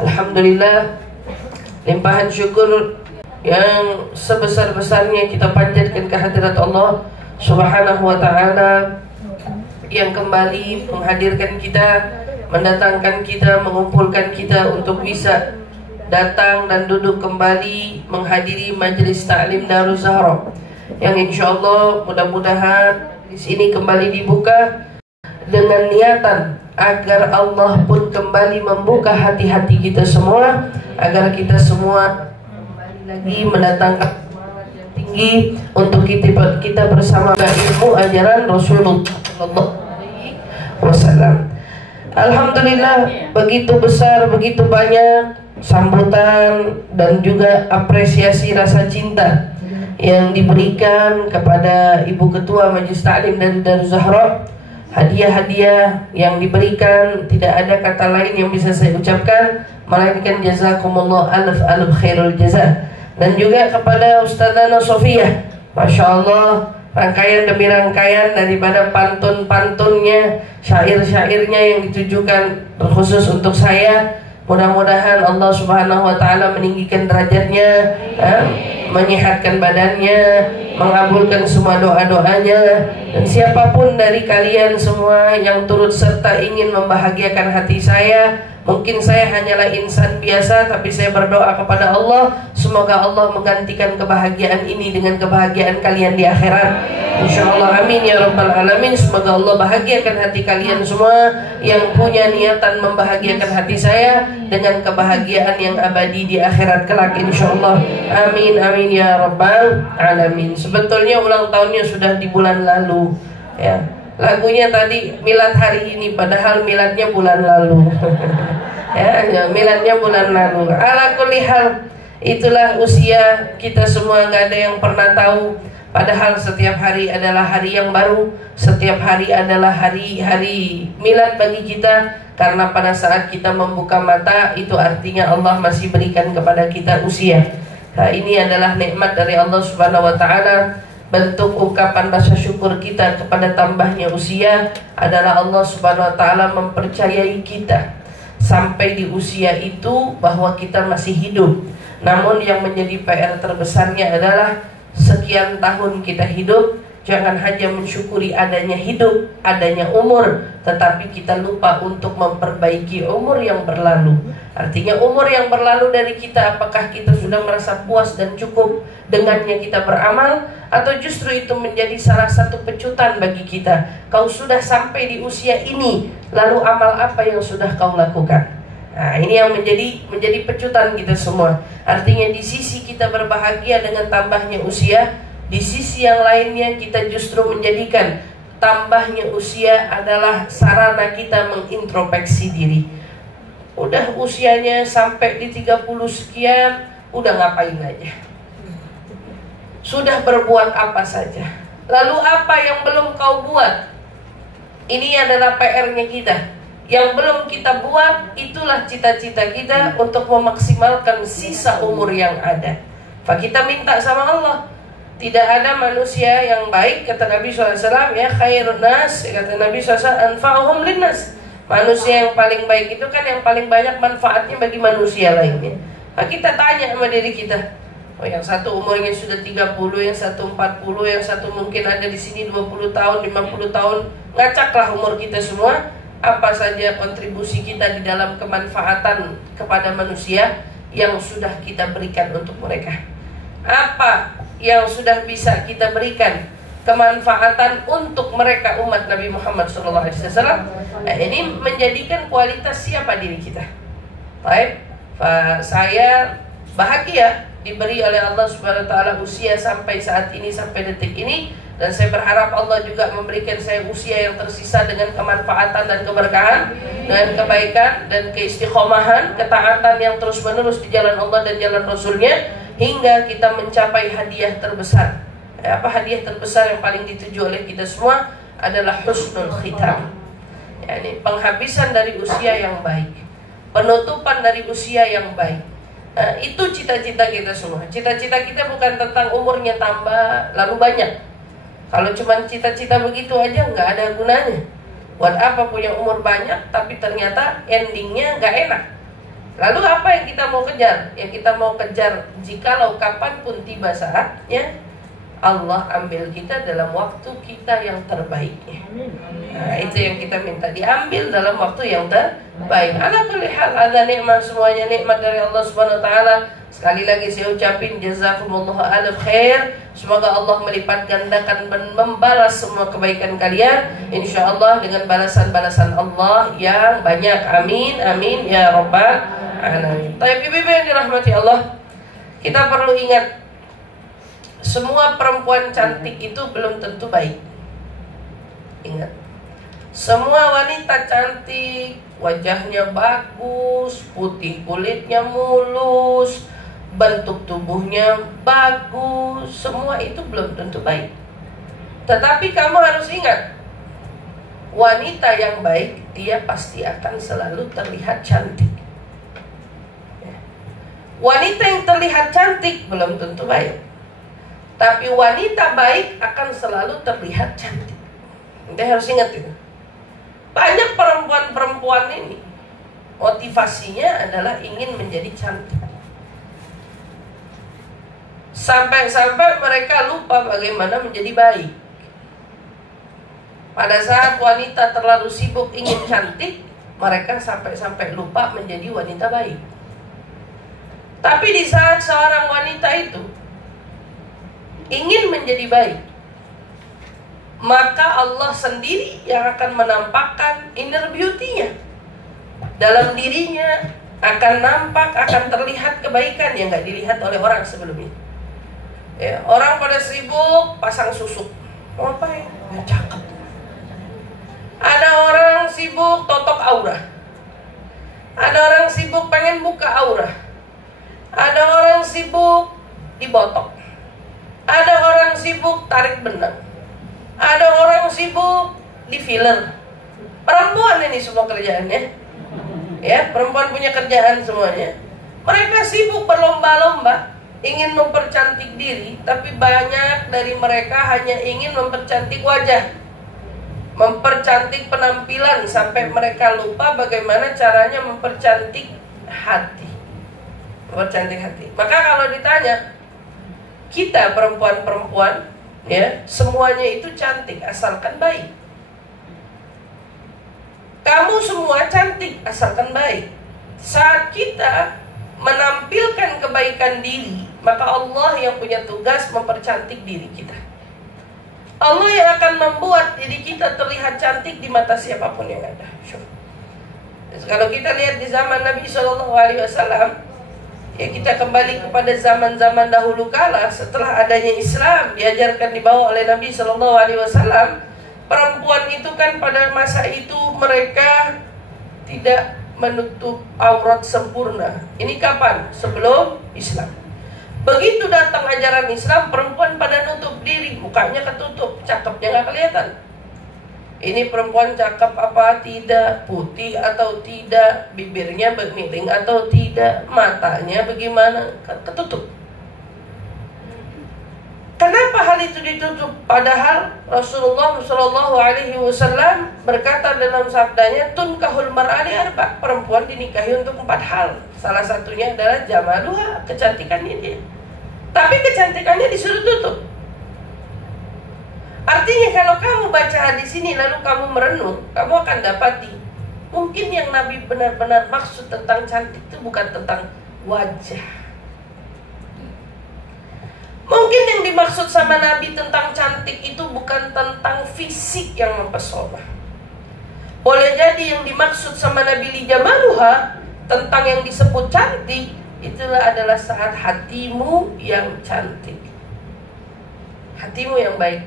Alhamdulillah, limpahan syukur yang sebesar-besarnya kita panjatkan kehadirat Allah Subhanahu wa ta'ala yang kembali menghadirkan kita, mendatangkan kita, mengumpulkan kita untuk bisa datang dan duduk kembali menghadiri majelis ta'lim Daruz Zahra yang insyaallah mudah-mudahan di sini kembali dibuka dengan niatan agar Allah pun kembali membuka hati-hati kita semua, agar kita semua kembali lagi mendatangkan semangat yang tinggi untuk kita bersama ilmu ajaran Rasulullah SAW. Alhamdulillah, begitu besar, begitu banyak sambutan dan juga apresiasi rasa cinta yang diberikan kepada Ibu Ketua Majelis Ta'lim dari Daruz Zahra. Hadiah-hadiah yang diberikan, tidak ada kata lain yang bisa saya ucapkan melainkan jazakumullah alf khairul jaza. Dan juga kepada Ustazana Sofia, Masya Allah, rangkaian demi rangkaian daripada pantun-pantunnya, syair-syairnya yang ditujukan khusus untuk saya. Mudah-mudahan Allah Subhanahu wa ta'ala meninggikan derajatnya, menyehatkan badannya, mengabulkan semua doa-doanya. Dan siapapun dari kalian semua yang turut serta ingin membahagiakan hati saya, mungkin saya hanyalah insan biasa, tapi saya berdoa kepada Allah, semoga Allah menggantikan kebahagiaan ini dengan kebahagiaan kalian di akhirat. InsyaAllah, amin ya rabbal alamin. Semoga Allah bahagiakan hati kalian semua yang punya niatan membahagiakan hati saya dengan kebahagiaan yang abadi di akhirat kelak, insyaallah. Amin amin ya rabbal alamin. Sebetulnya ulang tahunnya sudah di bulan lalu, ya. Lagunya tadi milad hari ini, padahal miladnya bulan lalu. ya, miladnya bulan lalu. Ala kulli hal, itulah usia kita semua, nggak ada yang pernah tahu. Padahal setiap hari adalah hari yang baru, setiap hari adalah hari milad bagi kita. Karena pada saat kita membuka mata, itu artinya Allah masih berikan kepada kita usia. Nah, ini adalah nikmat dari Allah Subhanahu wa ta'ala. Bentuk ungkapan rasa syukur kita kepada tambahnya usia adalah Allah Subhanahu wa ta'ala mempercayai kita sampai di usia itu bahwa kita masih hidup. Namun yang menjadi PR terbesarnya adalah sekian tahun kita hidup, jangan hanya mensyukuri adanya hidup, adanya umur, tetapi kita lupa untuk memperbaiki umur yang berlalu. Artinya umur yang berlalu dari kita, apakah kita sudah merasa puas dan cukup dengannya kita beramal, atau justru itu menjadi salah satu pecutan bagi kita. Kau sudah sampai di usia ini, lalu amal apa yang sudah kau lakukan? Nah, ini yang menjadi pecutan kita semua. Artinya di sisi kita berbahagia dengan tambahnya usia, di sisi yang lainnya kita justru menjadikan tambahnya usia adalah sarana kita mengintrospeksi diri. Udah usianya sampai di 30 sekian, udah ngapain aja? Sudah berbuat apa saja? Lalu apa yang belum kau buat? Ini adalah PR-nya kita. Yang belum kita buat, itulah cita-cita kita untuk memaksimalkan sisa umur yang ada. Kita minta sama Allah. Tidak ada manusia yang baik, kata Nabi SAW, ya khairun nas, kata Nabi SAW, anfa'uhum linnas. Manusia yang paling baik itu kan yang paling banyak manfaatnya bagi manusia lainnya. Kita tanya sama diri kita, oh yang satu umurnya sudah 30, yang satu 40, yang satu mungkin ada di sini 20 tahun, 50 tahun. Ngacaklah umur kita semua. Apa saja kontribusi kita di dalam kemanfaatan kepada manusia yang sudah kita berikan untuk mereka? Apa yang sudah bisa kita berikan kemanfaatan untuk mereka, umat Nabi Muhammad SAW? Nah, ini menjadikan kualitas siapa diri kita. Baik, saya bahagia diberi oleh Allah Subhanahu wa ta'ala usia sampai saat ini, sampai detik ini. Dan saya berharap Allah juga memberikan saya usia yang tersisa dengan kemanfaatan dan keberkahan, dengan kebaikan dan keistiqomahan, ketaatan yang terus menerus di jalan Allah dan jalan Rasulnya, hingga kita mencapai hadiah terbesar. Apa hadiah terbesar yang paling dituju oleh kita semua? Adalah husnul khitam, yakni penghabisan dari usia yang baik, penutupan dari usia yang baik. Itu cita-cita kita semua. Cita-cita kita bukan tentang umurnya tambah lalu banyak. Kalau cuma cita-cita begitu aja nggak ada gunanya. Buat apa punya umur banyak tapi ternyata endingnya nggak enak? Lalu apa yang kita mau kejar? Yang kita mau kejar, jikalau kapanpun tiba saatnya, Allah ambil kita dalam waktu kita yang terbaiknya. Nah, itu yang kita minta, diambil dalam waktu yang terbaik. Ala kulli hal, ada nikmat, semuanya nikmat dari Allah Subhanahu wa taala. Sekali lagi saya ucapin jazakumullahu alaf khair. Semoga Allah melipat gandakan dan membalas semua kebaikan kalian, insyaallah dengan balasan-balasan Allah yang banyak. Amin amin ya rabbal alamin. Baik ibu-ibu yang dirahmati Allah, kita perlu ingat, semua perempuan cantik itu belum tentu baik. Ingat, semua wanita cantik, wajahnya bagus, putih kulitnya mulus, bentuk tubuhnya bagus, semua itu belum tentu baik. Tetapi kamu harus ingat, wanita yang baik, dia pasti akan selalu terlihat cantik. Wanita yang terlihat cantik belum tentu baik, tapi wanita baik akan selalu terlihat cantik. Kita harus ingat itu. Banyak perempuan-perempuan ini motivasinya adalah ingin menjadi cantik. Sampai-sampai mereka lupa bagaimana menjadi baik. Pada saat wanita terlalu sibuk ingin cantik, mereka sampai-sampai lupa menjadi wanita baik. Tapi di saat seorang wanita itu ingin menjadi baik, maka Allah sendiri yang akan menampakkan inner beauty-nya. Dalam dirinya akan nampak, akan terlihat kebaikan yang gak dilihat oleh orang sebelumnya. Ya, orang pada sibuk pasang susuk, mau ngapain? Ya, cakep. Ada orang sibuk totok aura, ada orang sibuk pengen buka aura, ada orang sibuk dibotok, ada orang sibuk tarik benang, ada orang sibuk di filler. Perempuan ini semua kerjaannya, ya, perempuan punya kerjaan semuanya. Mereka sibuk berlomba-lomba ingin mempercantik diri, tapi banyak dari mereka hanya ingin mempercantik wajah, mempercantik penampilan, sampai mereka lupa bagaimana caranya mempercantik hati. Mempercantik hati. Maka kalau ditanya, kita perempuan-perempuan, ya, semuanya itu cantik asalkan baik. Kamu semua cantik asalkan baik. Saat kita menampilkan kebaikan diri, maka Allah yang punya tugas mempercantik diri kita. Allah yang akan membuat diri kita terlihat cantik di mata siapapun yang ada. Kalau kita lihat di zaman Nabi SAW, ya, kita kembali kepada zaman-zaman dahulu kala setelah adanya Islam diajarkan, dibawa oleh Nabi SAW. Perempuan itu kan pada masa itu mereka tidak menutup aurat sempurna. Ini kapan? Sebelum Islam. Begitu datang ajaran Islam, perempuan pada nutup diri, mukanya ketutup, cakepnya nggak kelihatan. Ini perempuan cakep apa tidak, putih atau tidak, bibirnya miring atau tidak, matanya bagaimana, ketutup. Kenapa hal itu ditutup? Padahal Rasulullah SAW berkata dalam sabdanya, tunkahul mar'ali arba, perempuan dinikahi untuk 4 hal. Salah satunya adalah jamaluha, kecantikannya dia. Tapi kecantikannya disuruh tutup. Artinya kalau kamu baca hadis ini lalu kamu merenung, kamu akan dapati mungkin yang Nabi benar-benar maksud tentang cantik itu bukan tentang wajah. Mungkin yang dimaksud sama Nabi tentang cantik itu bukan tentang fisik yang mempesona. Boleh jadi yang dimaksud sama Nabi li jamaluha, tentang yang disebut cantik, itulah adalah saat hatimu yang cantik, hatimu yang baik,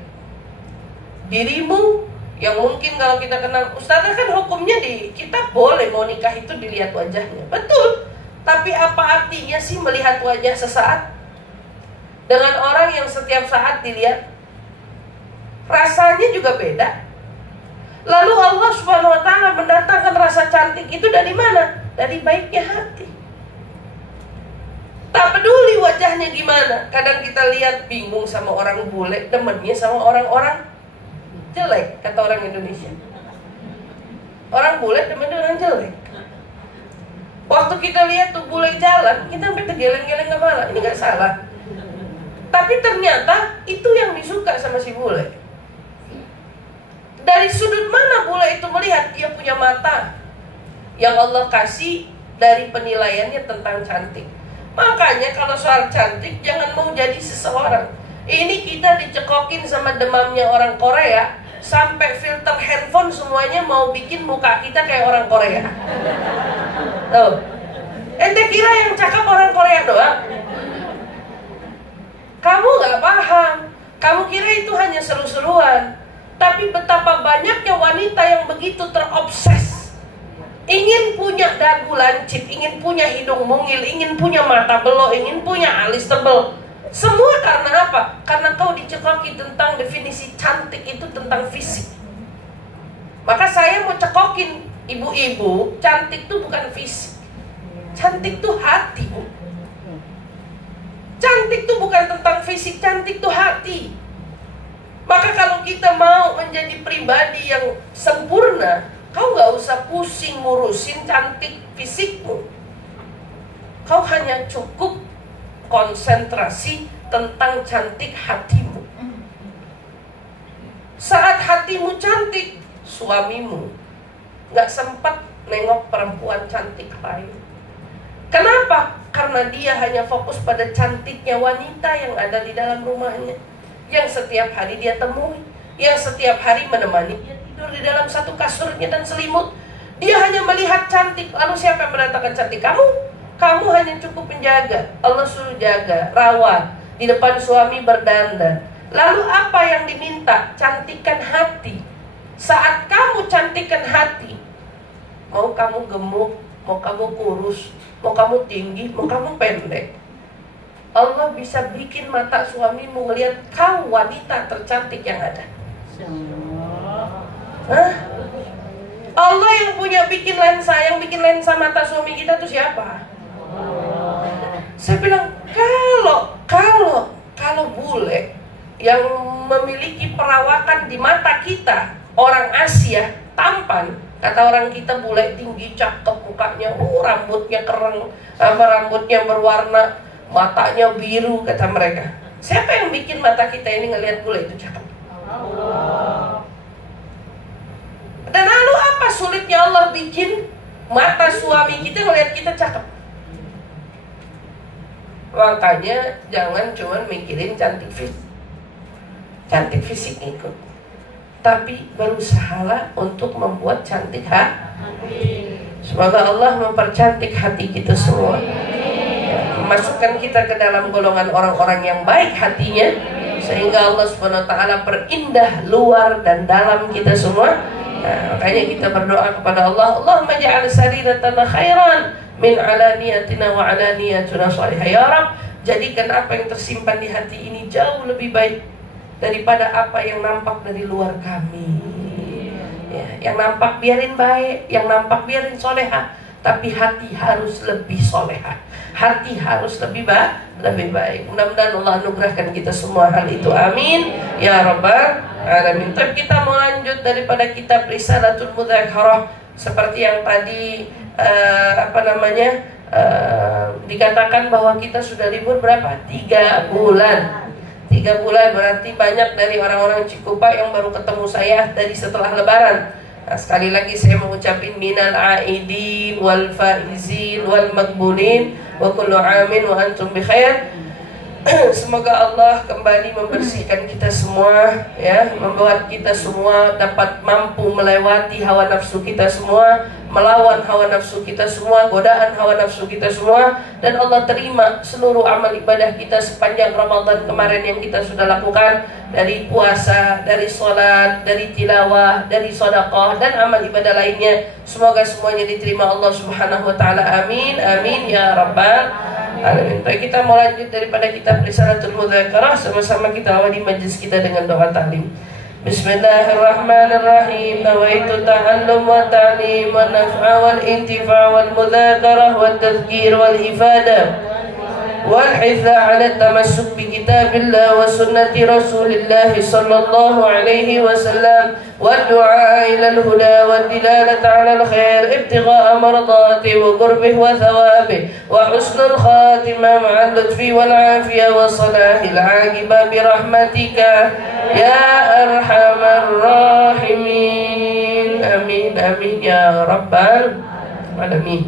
dirimu yang mungkin kalau kita kenal, Ustazah kan hukumnya di kita boleh mau nikah itu dilihat wajahnya, betul. Tapi apa artinya sih melihat wajah sesaat dengan orang yang setiap saat dilihat? Rasanya juga beda. Lalu Allah Subhanahu wa ta'ala mendatangkan rasa cantik itu dari mana? Dari baiknya hati. Tak peduli wajahnya gimana. Kadang kita lihat bingung sama orang bule, demennya sama orang-orang jelek, kata orang Indonesia. Orang bule demennya orang jelek. Waktu kita lihat tuh bule jalan, kita sampai tergeleng-geleng kepala. Ini nggak salah. Tapi ternyata itu yang disuka sama si bule. Dari sudut mana bule itu melihat? Dia punya mata yang Allah kasih dari penilaiannya tentang cantik. Makanya kalau soal cantik, jangan mau jadi seseorang. Ini kita dicekokin sama demamnya orang Korea, sampai filter handphone semuanya mau bikin muka kita kayak orang Korea. Tuh, ente kira yang cakep orang Korea doang? Kamu gak paham. Kamu kira itu hanya seru-seruan. Tapi betapa banyaknya wanita yang begitu terobses, ingin punya dagu lancip, ingin punya hidung mungil, ingin punya mata belok, ingin punya alis tebal. Semua karena apa? Karena kau dicekoki tentang definisi cantik itu tentang fisik. Maka saya mau cekokin ibu-ibu, cantik itu bukan fisik. Cantik itu hati. Cantik itu bukan tentang fisik, cantik itu hati. Maka kalau kita mau menjadi pribadi yang sempurna, kau gak usah pusing ngurusin cantik fisikmu. Kau hanya cukup konsentrasi tentang cantik hatimu. Saat hatimu cantik, suamimu gak sempat nengok perempuan cantik lain. Kenapa? Karena dia hanya fokus pada cantiknya wanita yang ada di dalam rumahnya, yang setiap hari dia temui, yang setiap hari menemani dia tidur di dalam satu kasurnya dan selimut. Dia hanya melihat cantik. Lalu siapa yang mendatangkan cantik? Kamu. Kamu hanya cukup menjaga. Allah suruh jaga, rawat, di depan suami berdandan. Lalu apa yang diminta? Cantikkan hati. Saat kamu cantikkan hati, mau kamu gemuk, mau kamu kurus, mau kamu tinggi, mau kamu pendek, Allah bisa bikin mata suamimu ngelihat kau wanita tercantik yang ada. Hah? Allah yang punya bikin lensa, yang bikin lensa mata suami kita tuh siapa? Saya bilang, kalau bule yang memiliki perawakan di mata kita, orang Asia, tampan, kata orang kita bule tinggi, cakep, mukanya, rambutnya kereng, rambutnya berwarna, matanya biru, kata mereka. Siapa yang bikin mata kita ini ngelihat bule itu cakep? Dan lalu apa sulitnya Allah bikin mata suami kita ngelihat kita cakep? Makanya jangan cuma mikirin cantik fisik. Cantik fisik ikut, tapi berusahalah untuk membuat cantik hati. Semoga Allah mempercantik hati kita semua, memasukkan kita ke dalam golongan orang-orang yang baik hatinya, sehingga Allah Subhanahu wa ta'ala perindah luar dan dalam kita semua. Nah, makanya kita berdoa kepada Allah, Allahumma ja'al sariratana khairan min alaniyatina wa alaniyatuna salihah. Ya Rabb, jadikan apa yang tersimpan di hati ini jauh lebih baik daripada apa yang nampak dari luar kami. Ya, yang nampak biarin baik, yang nampak biarin solehah, tapi hati harus lebih solehah, hati harus lebih baik. Mudah-mudahan Allah anugerahkan kita semua hal itu. Amin ya rabbal alamin. Tapi kita mau lanjut daripada kitab Risalatul Mudzakarah, seperti yang tadi dikatakan bahwa kita sudah libur berapa? 3 bulan. 3 bulan berarti banyak dari orang-orang Cikupa yang baru ketemu saya dari setelah Lebaran. Nah, sekali lagi saya mengucapkan minal aidin wal faizin wal makbulin wa kullu amin wa antum bi khair. Semoga Allah kembali membersihkan kita semua, ya, membuat kita semua dapat mampu melewati hawa nafsu kita semua, melawan hawa nafsu kita semua, godaan hawa nafsu kita semua, dan Allah terima seluruh amal ibadah kita sepanjang Ramadan kemarin yang kita sudah lakukan, dari puasa, dari sholat, dari tilawah, dari sedekah dan amal ibadah lainnya. Semoga semuanya diterima Allah Subhanahu wa taala. Amin amin ya rabbal alamin. Baik, kita mau lanjut daripada kitab Risalatul Mudzakarah. Sama-sama kita awali majlis kita dengan doa ta'lim. Bismillahirrahmanirrahim. Nawaitu ta'allum wa ta'lim wa naf'a wal intifa' wal mudzakarah wa tadhkir wal ifadah والحث على التمسك بكتاب الله وسنة رسول الله صلى الله عليه وسلم والدعاء إلى الهدى والدلالة على الخير ابتغاء مرضاته وقربه وثوابه وحسن الخاتمة مع اللطف والعافية وصلاح العاقبة برحمتك يا أرحم الراحمين آمين آمين يا رب العالمين.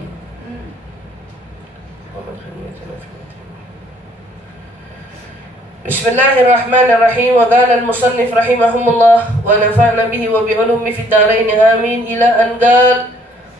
بسم الله الرحمن الرحيم. وقال المصنف رحمهم الله ونفعنا به وبعلومه في الدارين آمين إلى أن قال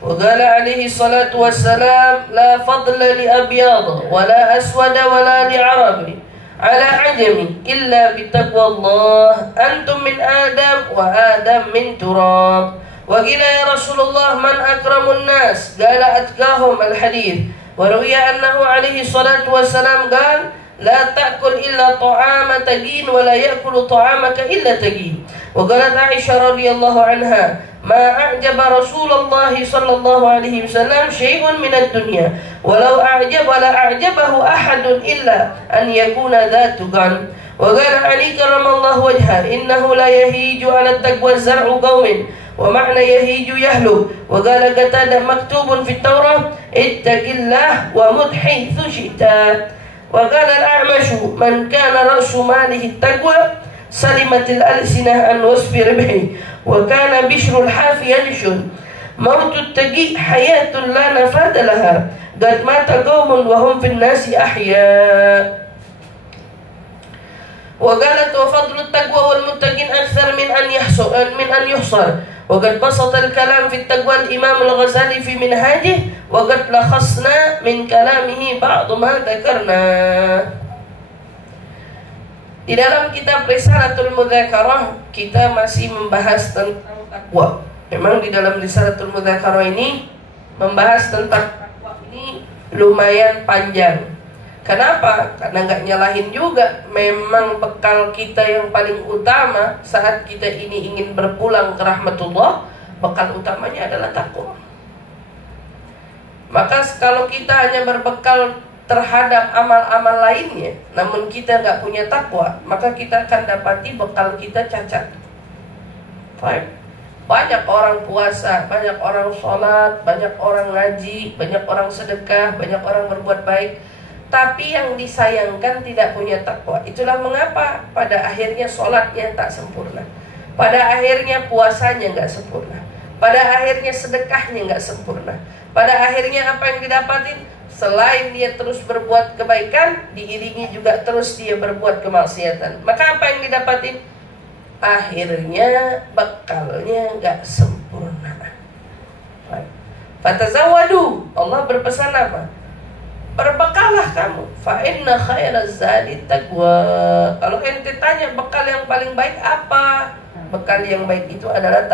وقال عليه الصلاة والسلام لا فضل لأبيض ولا أسود ولا لعربي على عجم إلا بتقوى الله أنتم من آدم وآدم من تراب. وقيل يا رسول الله من أكرم الناس قال أتقاهم الحديث. وروي أنه عليه الصلاة والسلام قال لا تأكل إلا طعام تقين ولا يأكل طعامك إلا تقين. وقالت عائشة رضي الله عنها ما أعجب رسول الله صلى الله عليه وسلم شيء من الدنيا ولو أعجبه أحد إلا أن يكون ذا تقى. وقال علي كرم الله وجهه إنه لا يهيج على التقوى الزرع قوم ومعنى يهيج يهلك. وقال قتادة مكتوب في التوراة اتق الله ومت حيث شئت. وقال الأعمش من كان رأس ماله التقوى سلمت الألسنة عن وصف ربحه. وكان بشر الحافي ينشد موت التقي حياة لا نفاد لها قد مات قوم وهم في الناس أحياء. وقالت وفضل التقوى والمتقين أكثر من أن يحصر. وقد بسط الكلام في التقوى الإمام الغزالي في منهاجه وقد لخصنا من كلامه بعض ما ذكرنا. Di dalam kitab Risalatul Mudzakarah kita masih membahas tentang takwa. Memang di dalam Risalatul Mudzakarah ini membahas tentang takwa ini lumayan panjang. Kenapa? Karena nggak nyalahin juga. Memang bekal kita yang paling utama saat kita ini ingin berpulang ke rahmatullah, bekal utamanya adalah takwa. Maka kalau kita hanya berbekal terhadap amal-amal lainnya, namun kita nggak punya takwa, maka kita akan dapati bekal kita cacat. Fine. Banyak orang puasa, banyak orang sholat, banyak orang ngaji, banyak orang sedekah, banyak orang berbuat baik, tapi yang disayangkan tidak punya takwa. Itulah mengapa pada akhirnya sholatnya tak sempurna, pada akhirnya puasanya nggak sempurna, pada akhirnya sedekahnya nggak sempurna, pada akhirnya apa yang didapatin selain dia terus berbuat kebaikan, diiringi juga terus dia berbuat kemaksiatan. Maka apa yang didapatin? Akhirnya bekalnya nggak sempurna. Fatazawwadu. Allah berpesan apa? Berbekallah kamu. Fa inna khairaz zadi taqwa. Kalau ente tanya bekal yang paling baik apa? Bekal yang baik itu adalah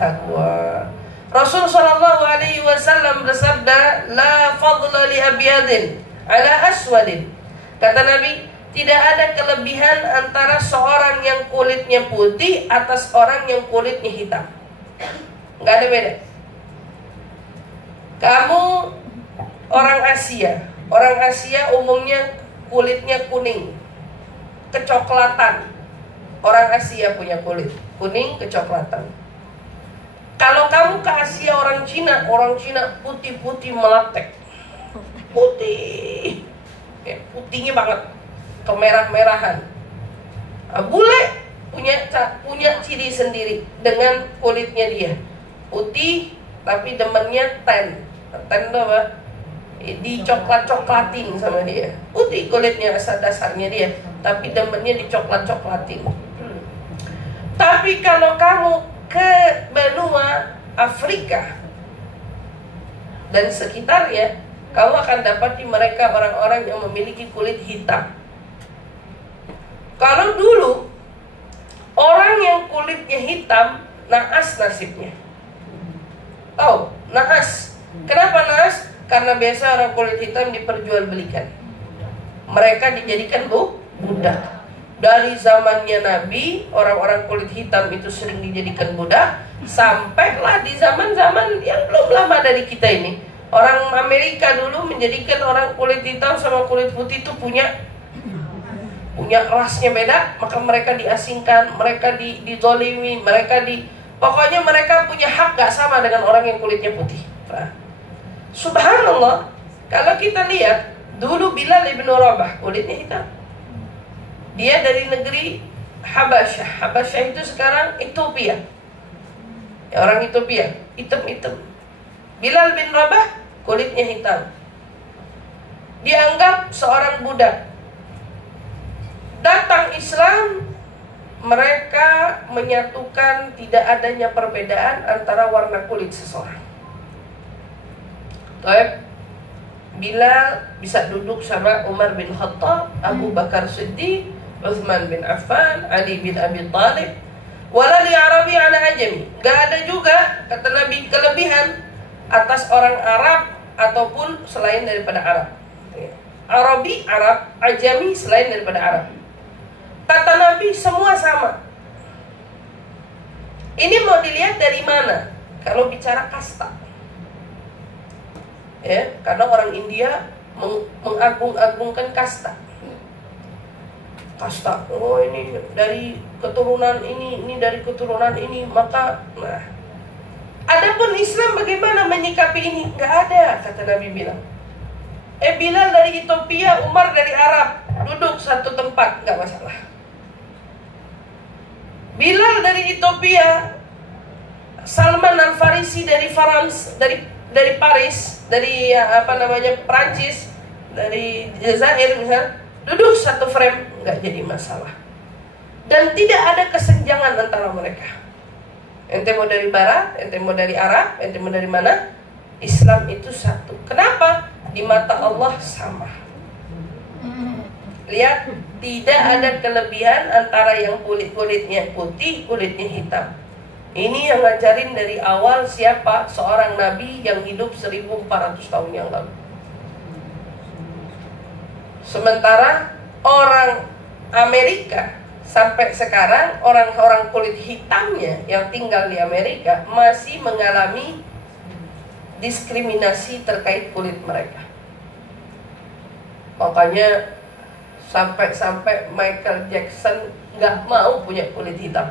takwa. Rasul sallallahu alaihi wasallam bersabda, "La fadla li abyadin ala aswadin." Kata Nabi, tidak ada kelebihan antara seorang yang kulitnya putih atas orang yang kulitnya hitam. Enggak ada beda. Kamu orang Asia. Orang Asia umumnya kulitnya kuning, kecoklatan. Orang Asia punya kulit kuning kecoklatan. Kalau kamu ke Asia orang Cina putih-putih meletek, putih, ya, putihnya banget, kemerah-merahan. Bule punya ciri sendiri dengan kulitnya dia, putih tapi demennya tan itu apa? Dicoklat-coklatin sama dia. Putih kulitnya asal dasarnya dia, tapi demennya dicoklat-coklatin. Tapi kalau kamu ke benua Afrika dan sekitarnya, kamu akan dapati mereka orang-orang yang memiliki kulit hitam. Kalau dulu orang yang kulitnya hitam naas nasibnya. Tahu? Naas. Kenapa naas? Karena biasa orang kulit hitam diperjualbelikan. Mereka dijadikan budak. Dari zamannya Nabi, orang-orang kulit hitam itu sering dijadikan budak. Sampailah di zaman-zaman yang belum lama dari kita ini, Orang Amerika dulu menjadikan orang kulit hitam sama kulit putih itu punya rasnya beda, maka mereka diasingkan, mereka dizolimi, pokoknya mereka punya hak gak sama dengan orang yang kulitnya putih. Nah, subhanallah, kalau kita lihat dulu Bilal ibn Rabah kulitnya hitam. Dia dari negeri Habasyah. Habasyah itu sekarang Ethiopia. Ya, orang Ethiopia, hitam-hitam. Bilal bin Rabah kulitnya hitam. Dianggap seorang budak. Datang Islam, mereka menyatukan tidak adanya perbedaan antara warna kulit seseorang. Baik, Bilal bisa duduk sama Umar bin Khattab, Abu Bakar Siddiq, Uthman bin Affan, Ali bin Abi Thalib. Wala li Arabi ala ajami. Gak ada juga, kata Nabi, kelebihan atas orang Arab ataupun selain daripada Arab. Arabi, Arab, ajami, selain daripada Arab. Kata Nabi, semua sama. Ini mau dilihat dari mana? Kalau bicara kasta, ya, karena orang India mengagung-agungkan kasta. Kasta, oh ini dari keturunan ini dari keturunan ini, maka, nah. Adapun Islam bagaimana menyikapi ini? Nggak ada, kata Nabi bilang. Bilal dari Ethiopia, Umar dari Arab, duduk satu tempat, nggak masalah. Bilal dari Ethiopia, Salman Al-Farisi dari Paris, dari Prancis, dari Jazair misalnya, duduk satu frame, nggak jadi masalah. Dan tidak ada kesenjangan antara mereka. Ente mau dari Barat, ente mau dari Arab, ente mau dari mana, Islam itu satu. Kenapa? Di mata Allah sama. Lihat, tidak ada kelebihan antara yang kulitnya putih, kulitnya hitam. Ini yang ngajarin dari awal siapa? Seorang Nabi yang hidup 1400 tahun yang lalu. Sementara orang Amerika sampai sekarang, orang-orang kulit hitamnya yang tinggal di Amerika masih mengalami diskriminasi terkait kulit mereka. Makanya sampai Michael Jackson nggak mau punya kulit hitam.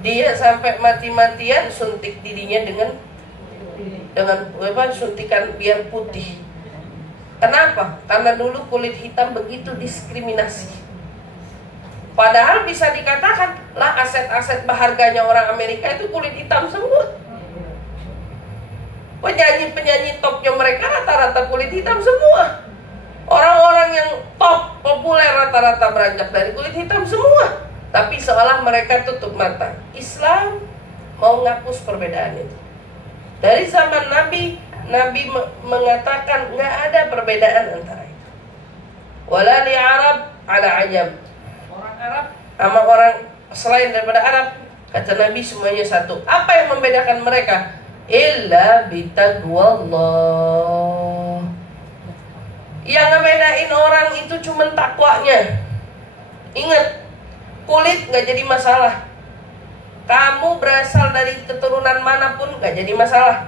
Dia sampai mati-matian suntik dirinya dengan suntikan biar putih. Kenapa? Karena dulu kulit hitam begitu diskriminasi. Padahal bisa dikatakan lah aset-aset berharganya orang Amerika itu kulit hitam semua. Penyanyi-penyanyi topnya mereka rata-rata kulit hitam semua. Orang-orang yang top populer rata-rata beranjak dari kulit hitam semua. Tapi seolah mereka tutup mata. Islam mau ngapus perbedaan itu. Dari zaman Nabi mengatakan nggak ada perbedaan antara itu. Wala li Arab ala ajam. Orang Arab sama orang selain daripada Arab, kata Nabi semuanya satu. Apa yang membedakan mereka? Illa bitaqwallah. Yang ngebedain orang itu cuma takwanya. Ingat, kulit nggak jadi masalah. Kamu berasal dari keturunan manapun nggak jadi masalah.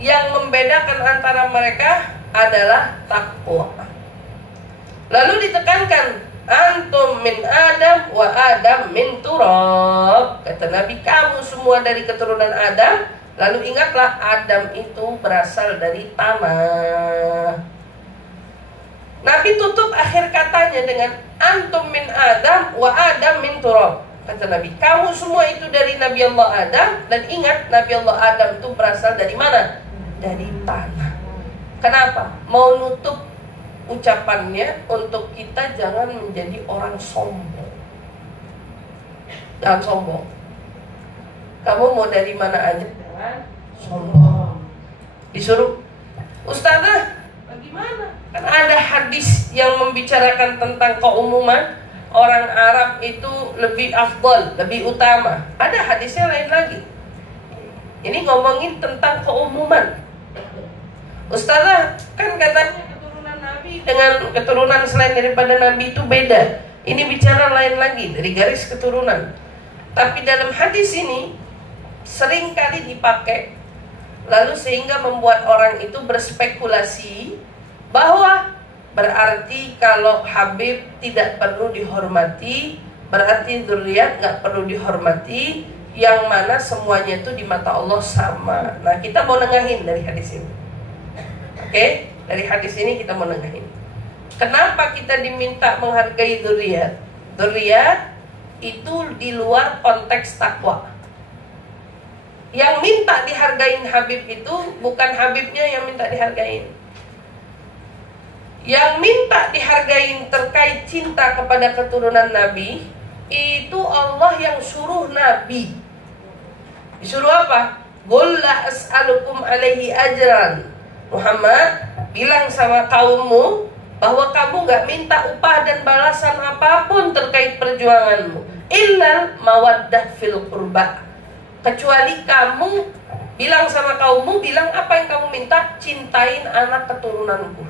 Yang membedakan antara mereka adalah takwa. Lalu ditekankan, antum min Adam wa Adam min turab. Kata Nabi, kamu semua dari keturunan Adam. Lalu ingatlah, Adam itu berasal dari tanah. Nabi tutup akhir katanya dengan antum min Adam wa Adam min turab. Kata Nabi, kamu semua itu dari Nabi Allah Adam. Dan ingat, Nabi Allah Adam itu berasal dari mana? Dari tanah. Kenapa? Mau nutup ucapannya untuk kita jangan menjadi orang sombong. Jangan sombong. Kamu mau dari mana aja, jangan sombong. Disuruh, Ustazah, bagaimana? Kan ada hadis yang membicarakan tentang keumuman. Orang Arab itu lebih afdal, lebih utama. Ada hadisnya lain lagi. Ini ngomongin tentang keumuman. Ustazah, kan katanya keturunan Nabi dengan keturunan selain daripada Nabi itu beda. Ini bicara lain lagi dari garis keturunan. Tapi dalam hadis ini sering kali dipakai Lalu sehingga membuat orang itu berspekulasi bahwa berarti kalau Habib tidak perlu dihormati, berarti dzurriyyat nggak perlu dihormati, yang mana semuanya itu di mata Allah sama. Nah, kita mau nengahin dari hadis ini. Oke? Dari hadis ini kita mau nengahin. Kenapa kita diminta menghargai dzurriyyat? Dzurriyyat itu di luar konteks takwa. Yang minta dihargain Habib itu bukan Habibnya yang minta dihargain. Yang minta dihargain terkait cinta kepada keturunan Nabi, itu Allah yang suruh Nabi. Disuruh apa? Qul la as'alukum alaihi ajran. Muhammad, bilang sama kaummu bahwa kamu gak minta upah dan balasan apapun terkait perjuanganmu, illal mawaddah fil qurba. Kecuali kamu bilang sama kaummu, bilang apa yang kamu minta, cintain anak keturunanku.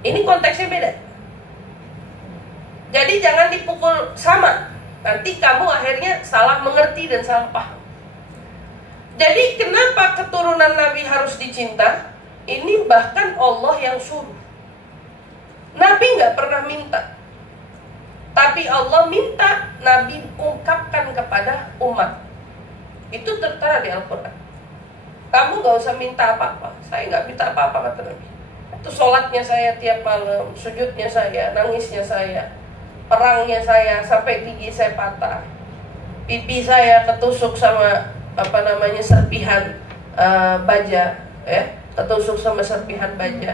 Ini konteksnya beda. Jadi jangan dipukul sama, nanti kamu akhirnya salah mengerti dan salah paham. Jadi kenapa keturunan Nabi harus dicinta? Ini bahkan Allah yang suruh. Nabi nggak pernah minta, tapi Allah minta Nabi ungkapkan kepada umat. Itu tertera di Al-Quran. Kamu gak usah minta apa-apa. Saya gak minta apa-apa, kata Nabi. Itu sholatnya saya tiap malam, sujudnya saya, nangisnya saya, perangnya saya, sampai gigi saya patah, pipi saya ketusuk sama serpihan baja, ya, ketusuk sama serpihan baja.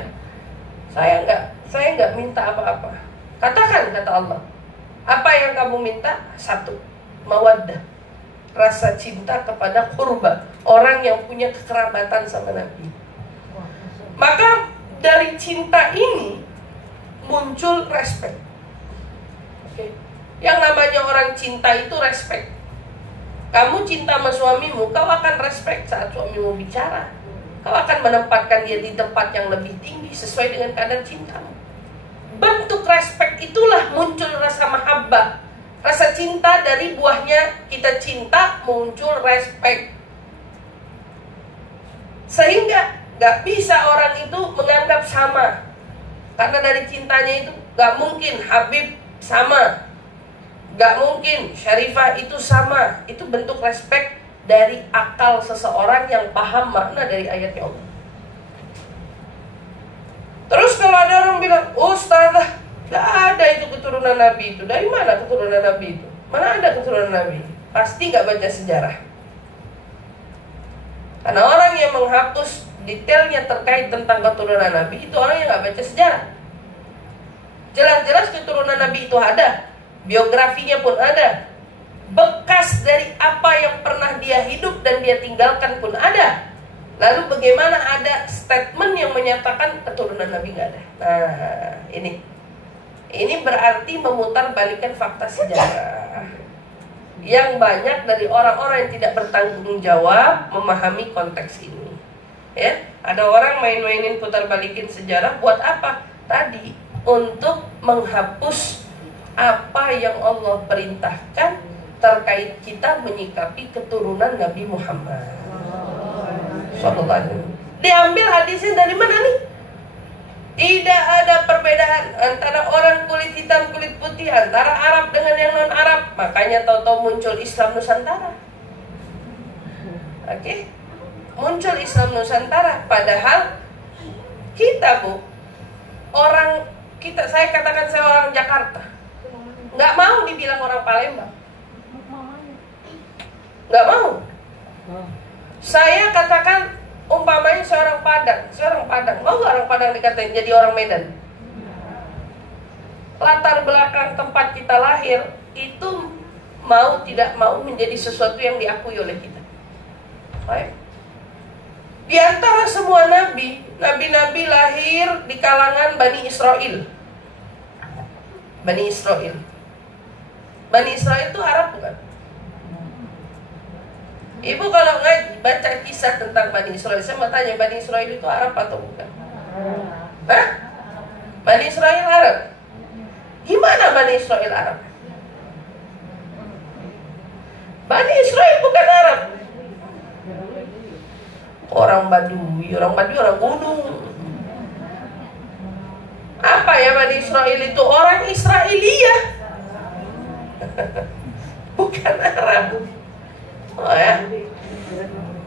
Saya nggak minta apa-apa. Katakan, kata Allah, apa yang kamu minta? Satu, mawaddah, rasa cinta kepada qurba, orang yang punya kekerabatan sama Nabi. Maka dari cinta ini muncul respect. Oke. Yang namanya orang cinta itu respect. Kamu cinta sama suamimu, kau akan respect saat suamimu bicara. Kau akan menempatkan dia di tempat yang lebih tinggi sesuai dengan kadar cintamu. Bentuk respect itulah muncul rasa mahabbah. Rasa cinta dari buahnya kita cinta, muncul respect. Sehingga gak bisa orang itu menganggap sama. Karena dari cintanya itu gak mungkin Habib sama, gak mungkin Syarifah itu sama. Itu bentuk respect dari akal seseorang yang paham makna dari ayatnya Allah. Terus kalau ada orang bilang, Ustazah, gak ada itu keturunan Nabi itu. Dari mana keturunan Nabi itu? Mana ada keturunan Nabi? Pasti gak baca sejarah. Karena orang yang menghapus detailnya terkait tentang keturunan Nabi, itu orang yang gak baca sejarah. Jelas-jelas keturunan Nabi itu ada, biografinya pun ada, bekas dari apa yang pernah dia hidup dan dia tinggalkan pun ada. Lalu bagaimana ada statement yang menyatakan keturunan Nabi nggak ada? Nah, ini berarti memutarbalikkan fakta sejarah. Yang banyak dari orang-orang yang tidak bertanggung jawab memahami konteks ini. Ya, ada orang main-mainin putar-balikin sejarah buat apa? Tadi untuk menghapus apa yang Allah perintahkan terkait kita menyikapi keturunan Nabi Muhammad. Diambil hadisnya dari mana nih? Tidak ada perbedaan antara orang kulit hitam, kulit putih, antara Arab dengan yang non-Arab. Makanya tahu-tahu muncul Islam Nusantara. Oke? Muncul Islam Nusantara. Padahal kita, Bu, saya katakan saya orang Jakarta, nggak mau dibilang orang Palembang. Nggak mau. Saya katakan umpamanya seorang Padang. Mau nggak orang Padang dikatain jadi orang Medan? Latar belakang tempat kita lahir itu mau tidak mau menjadi sesuatu yang diakui oleh kita. Baik. Di antara semua nabi lahir di kalangan Bani Israel. Bani Israel itu Arab bukan? Ibu kalau nggak baca kisah tentang Bani Israel, saya mau tanya, Bani Israel itu Arab atau bukan? Hah? Bani Israel Arab? Gimana Bani Israel Arab? Bani Israel bukan Arab. Orang Badui orang gunung. Apa ya Bani Israel itu? Orang Israelia. Bukan Arab. Oh ya,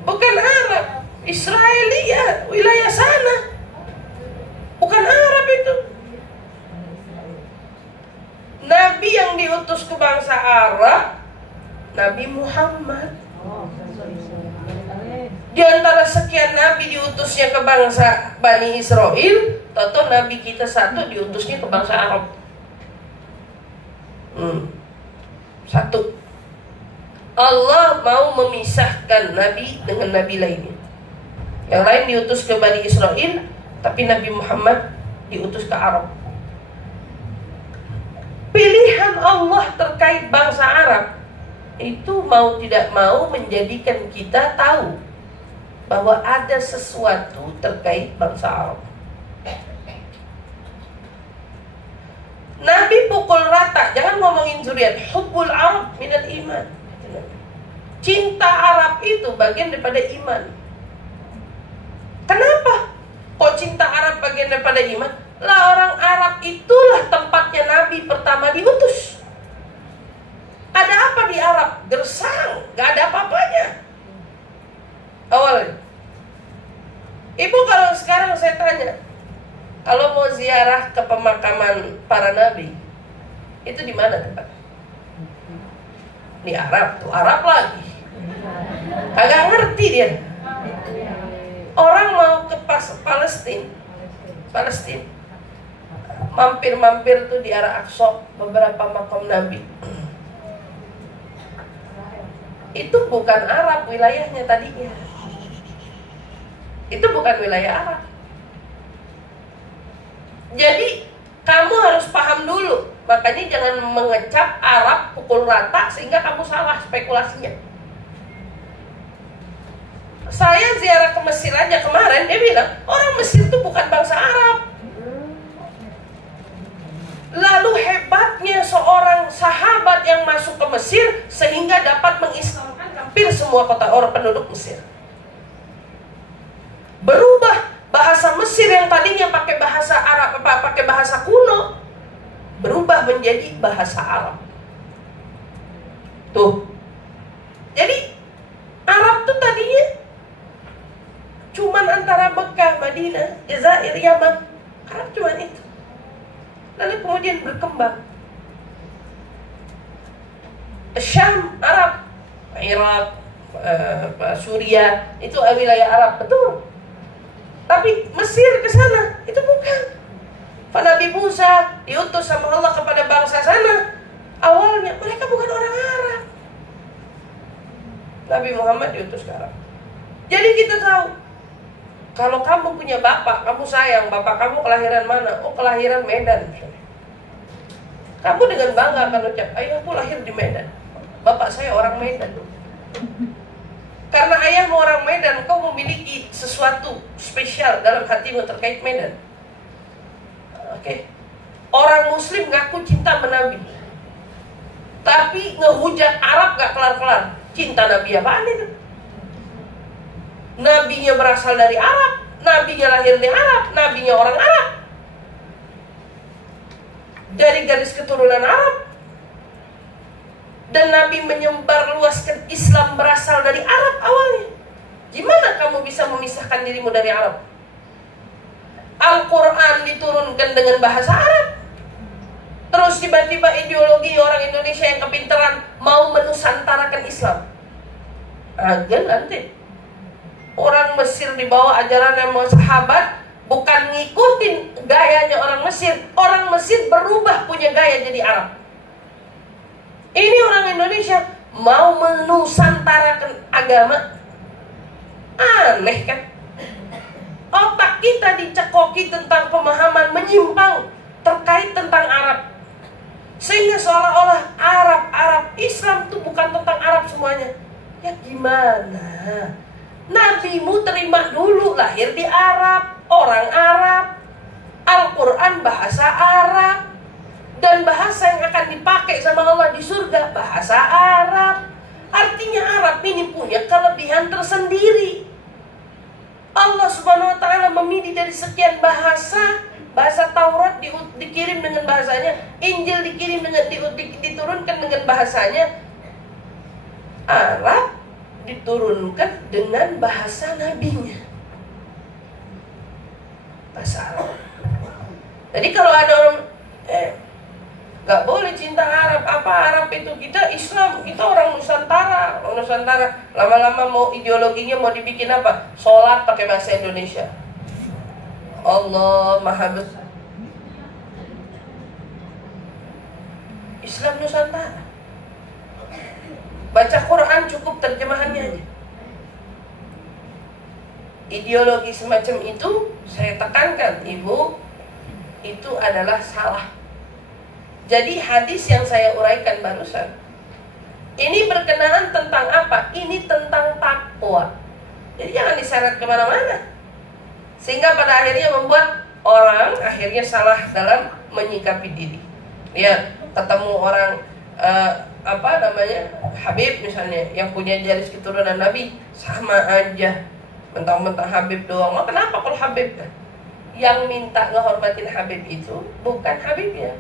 bukan Arab, Israelia, wilayah sana. Bukan Arab itu. Nabi yang diutus ke bangsa Arab, Nabi Muhammad. Di antara sekian nabi diutusnya ke bangsa Bani Israel, tahu nabi kita satu diutusnya ke bangsa Arab. Satu. Allah mau memisahkan nabi dengan nabi lainnya. Yang lain diutus ke Bani Israel, tapi Nabi Muhammad diutus ke Arab. Pilihan Allah terkait bangsa Arab itu mau tidak mau menjadikan kita tahu bahwa ada sesuatu terkait bangsa Arab. Nabi pukul rata, jangan ngomongin zuriat, hubbul Arab minal iman. Cinta Arab itu bagian daripada iman. Kenapa? Kok cinta Arab bagian daripada iman? Lah orang Arab itulah tempatnya Nabi pertama diutus. Ada apa di Arab? Gersang, gak ada apa-apanya awalnya. Ibu kalau sekarang saya tanya, kalau mau ziarah ke pemakaman para nabi, itu di mana tempatnya? Di Arab, tuh Arab lagi. Kagak ngerti dia. Orang mau ke Palestina, mampir-mampir tuh di arah Aqsa, beberapa makam Nabi. Itu bukan Arab wilayahnya tadinya. Itu bukan wilayah Arab. Jadi kamu harus paham dulu. Makanya jangan mengecap Arab pukul rata sehingga kamu salah spekulasinya. Saya ziarah ke Mesir aja kemarin, dia bilang orang Mesir itu bukan bangsa Arab. Lalu hebatnya seorang sahabat yang masuk ke Mesir sehingga dapat mengislamkan hampir semua kota orang penduduk Mesir. Berubah bahasa Mesir yang tadinya pakai bahasa Arab, pakai bahasa kuno, berubah menjadi bahasa Arab. Tuh. Jadi Arab tuh tadinya cuman antara Mekah, Madinah, Jazair, Yaman. Arab cuman itu. Lalu kemudian berkembang. Syam, Arab, Irak, Suriah, itu wilayah Arab, betul. Tapi Mesir ke sana, itu bukan. Pak Nabi Musa diutus sama Allah kepada bangsa sana. Awalnya mereka bukan orang Arab. Nabi Muhammad diutus ke Arab. Jadi kita tahu, kalau kamu punya bapak, kamu sayang, bapak kamu kelahiran mana? Oh, kelahiran Medan. Kamu dengan bangga akan ucap, ayah aku lahir di Medan. Bapak saya orang Medan. Karena ayahmu orang Medan, kau memiliki sesuatu spesial dalam hatimu terkait Medan. Oke. Orang Muslim ngaku cinta Nabi, tapi ngehujat Arab gak kelar-kelar. Cinta Nabi apaan itu? Nabinya berasal dari Arab, nabinya lahir di Arab, nabinya orang Arab, dari garis keturunan Arab. Dan Nabi menyebar luaskan Islam berasal dari Arab awalnya. Gimana kamu bisa memisahkan dirimu dari Arab? Al-Quran diturunkan dengan bahasa Arab. Terus tiba-tiba ideologi orang Indonesia yang kepintaran mau menusantarakan Islam. Agak nanti orang Mesir dibawa ajaran yang sahabat, bukan ngikutin gayanya orang Mesir. Orang Mesir berubah punya gaya jadi Arab. Ini orang Indonesia mau menusantarakan agama. Aneh kan? Otak kita dicekoki tentang pemahaman menyimpang terkait tentang Arab, sehingga seolah-olah Arab Islam itu bukan tentang Arab semuanya. Ya gimana? Nabimu terima dulu lahir di Arab, orang Arab, Al-Quran bahasa Arab, dan bahasa yang akan dipakai sama Allah di surga bahasa Arab. Artinya Arab ini punya kelebihan tersendiri. Allah Subhanahu wa taala memilih dari sekian bahasa. Bahasa Taurat dikirim dengan bahasanya, Injil dikirim dengan diturunkan dengan bahasanya, Arab diturunkan dengan bahasa nabinya, bahasa Arab. Jadi kalau ada orang nggak boleh cinta Arab, apa Arab itu, kita Islam, kita orang Nusantara, lama-lama mau ideologinya mau dibikin apa? Sholat pakai bahasa Indonesia. Allah Maha Besar. Islam Nusantara. Baca Quran cukup terjemahannya aja. Ideologi semacam itu saya tekankan, Ibu, itu adalah salah. Jadi hadis yang saya uraikan barusan ini berkenaan tentang apa? Ini tentang takwa. Jadi jangan diseret kemana-mana, sehingga pada akhirnya membuat orang akhirnya salah dalam menyikapi diri. Ya, ketemu orang Habib misalnya, yang punya garis keturunan Nabi, sama aja mentang-mentang Habib doang. Oh, kenapa kalau Habib? Yang minta ngehormatin Habib itu bukan Habibnya,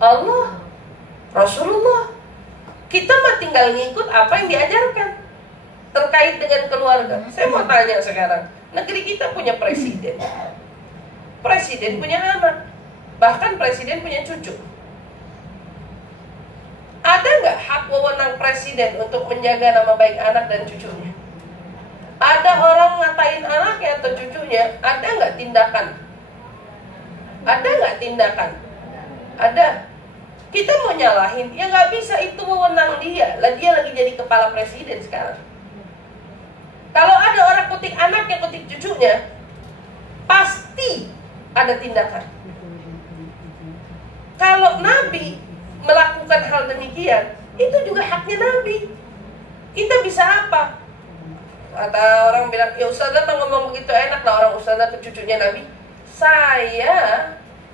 Allah, Rasulullah. Kita mah tinggal ngikut apa yang diajarkan terkait dengan keluarga. Saya mau tanya sekarang, negeri kita punya presiden, presiden punya anak, bahkan presiden punya cucu. Ada nggak hak wewenang presiden untuk menjaga nama baik anak dan cucunya? Ada orang ngatain anaknya atau cucunya, ada nggak tindakan? Ada nggak tindakan? Ada. Kita mau nyalahin, ya nggak bisa, itu wewenang dia. Lah dia lagi jadi kepala presiden sekarang. Kalau ada orang kutik anaknya, kutik cucunya, pasti ada tindakan. Kalau Nabi melakukan hal demikian, itu juga haknya Nabi. Kita bisa apa? Kata orang bilang, ya Ustazah tuh ngomong begitu enak lah, orang Ustazah ke cucunya Nabi. Saya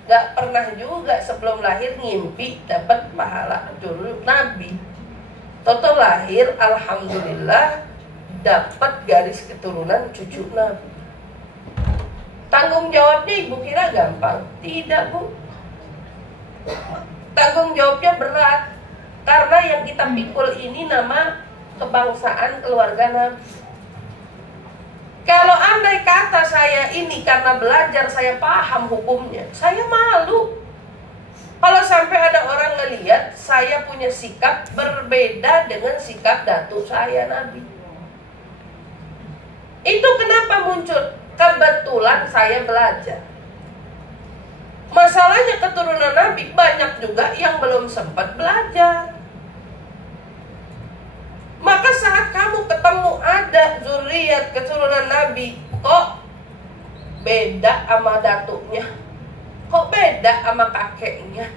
gak pernah juga sebelum lahir ngimpi dapat pahala dulu Nabi. Toto lahir, alhamdulillah dapat garis keturunan cucu Nabi. Tanggung jawabnya ibu kira gampang? Tidak, Bu. Tanggung jawabnya berat, karena yang kita pikul ini nama kebangsaan keluarga Nabi. Kalau andai kata saya ini karena belajar saya paham hukumnya, saya malu kalau sampai ada orang ngelihat saya punya sikap berbeda dengan sikap datuk saya Nabi. Itu kenapa muncul? Kebetulan saya belajar. Masalahnya keturunan Nabi banyak juga yang belum sempat belajar. Maka saat kamu ketemu ada zuriat keturunan Nabi, kok beda sama datuknya, kok beda sama kakeknya,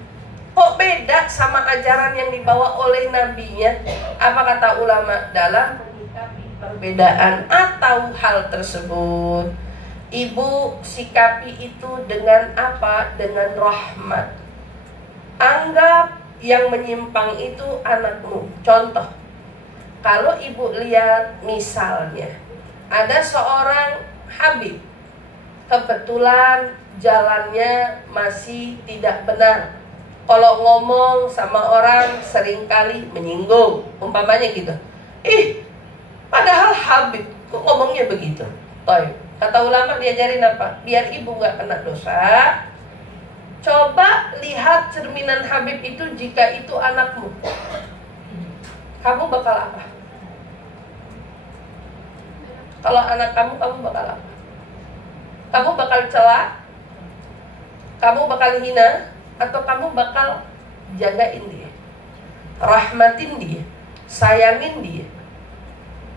kok beda sama ajaran yang dibawa oleh nabinya, apa kata ulama? Dalam menyikapi perbedaan atau hal tersebut, ibu sikapi itu dengan apa? Dengan rahmat. Anggap yang menyimpang itu anakmu. Contoh, kalau ibu lihat misalnya ada seorang Habib, kebetulan jalannya masih tidak benar, kalau ngomong sama orang seringkali menyinggung, umpamanya gitu. Padahal Habib kok ngomongnya begitu? Toy, kata ulama diajarin apa? Biar ibu gak kena dosa, coba lihat cerminan Habib itu jika itu anakmu. Kamu bakal apa? Kalau anak kamu bakal apa? Kamu bakal cela? Kamu bakal hina? Atau kamu bakal jagain dia, rahmatin dia, sayangin dia?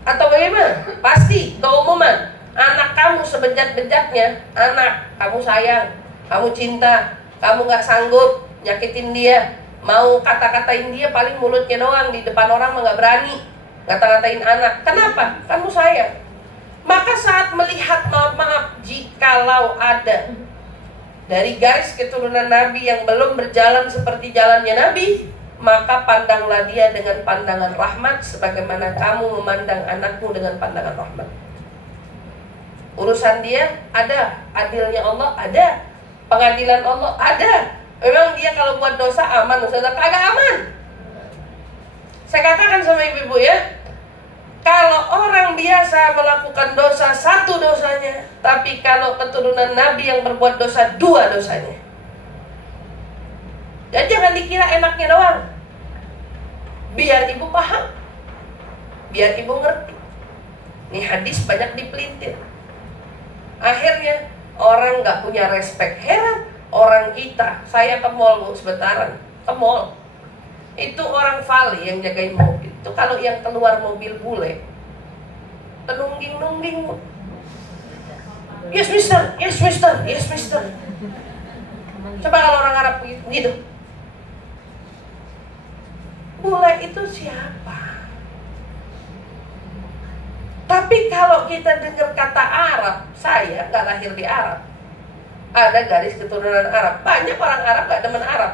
Atau bagaimana? Pasti keumuman, anak kamu sebejat-bejatnya, anak kamu sayang, kamu cinta, kamu gak sanggup nyakitin dia, mau kata-katain dia paling mulutnya doang, di depan orang mah gak berani ngata-ngatain anak. Kenapa? Kamu sayang. Maka saat melihat, maaf, jikalau ada dari garis keturunan Nabi yang belum berjalan seperti jalannya Nabi, maka pandanglah dia dengan pandangan rahmat, sebagaimana kamu memandang anakmu dengan pandangan rahmat. Urusan dia ada, adilnya Allah ada, pengadilan Allah ada. Memang dia kalau buat dosa aman, Ustazah? Kagak aman. Saya katakan sama ibu-ibu ya, kalau orang biasa melakukan dosa, satu dosanya. Tapi kalau keturunan Nabi yang berbuat dosa, dua dosanya. Jadi jangan dikira enaknya doang. Biar ibu paham, biar ibu ngerti. Ini hadis banyak dipelintir. Akhirnya orang gak punya respect. Heran, orang kita, saya ke mall bu, sebentaran ke mall. Itu orang vali yang jagain mobil. Itu kalau yang keluar mobil bule, penungging-nungging. Yes mister, yes mister, yes mister. Coba kalau orang Arab gitu. Bule itu siapa? Tapi kalau kita dengar kata Arab, saya nggak lahir di Arab. Ada garis keturunan Arab. Banyak orang Arab nggak demen Arab.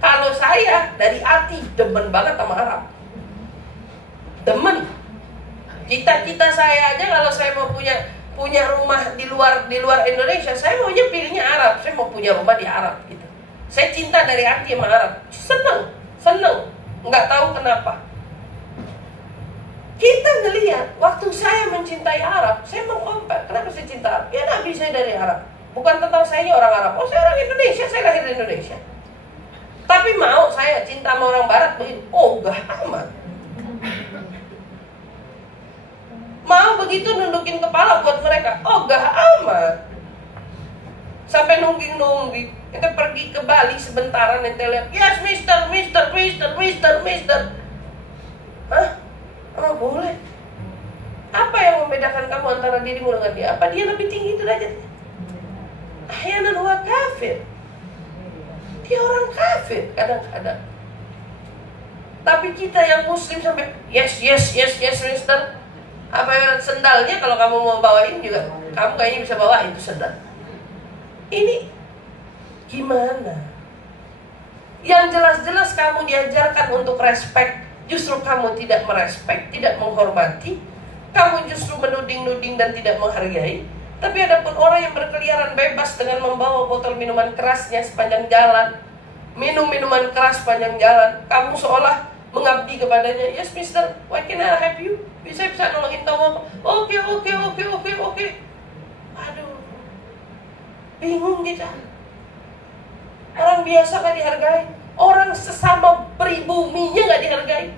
Kalau saya dari hati demen banget sama Arab. Demen. Cita-cita saya aja kalau saya mau punya rumah di luar Indonesia, saya maunya pilihnya Arab. Saya mau punya rumah di Arab gitu. Saya cinta dari hati sama Arab. Seneng. Nggak tahu kenapa. Kita ngelihat waktu saya mencintai Arab, saya mengkompar. Kenapa saya cinta Arab? Ya Nabi saya dari Arab. Bukan tentang saya orang Arab. Oh saya orang Indonesia, saya lahir di Indonesia. Tapi mau saya cinta sama orang Barat begitu? Oh gak amat. Mau begitu nundukin kepala buat mereka? Oh gak amat. Sampai nungging-nungging. Kita pergi ke Bali sebentaran, ente lihat, yes mister. Hah? Oh boleh. Apa yang membedakan kamu antara dirimu dengan dia? Apa dia lebih tinggi derajatnya? Ahyanan huwa kafir. Dia orang kafir kadang-kadang. Tapi kita yang muslim sampai yes mister. Apa yang sendalnya kalau kamu mau bawain juga, kamu kayaknya bisa bawa itu sendal. Ini gimana? Yang jelas-jelas kamu diajarkan untuk respect, justru kamu tidak merespek, tidak menghormati. Kamu justru menuding-nuding dan tidak menghargai. Tapi ada pun orang yang berkeliaran bebas dengan membawa botol minuman kerasnya sepanjang jalan, minum minuman keras sepanjang jalan. Kamu seolah mengabdi kepadanya. Yes mister, why can I help you? Bisa nolongin kamu apa? Oke. Aduh, bingung kita. Orang biasa gak dihargai. Orang sesama pribuminya gak dihargai.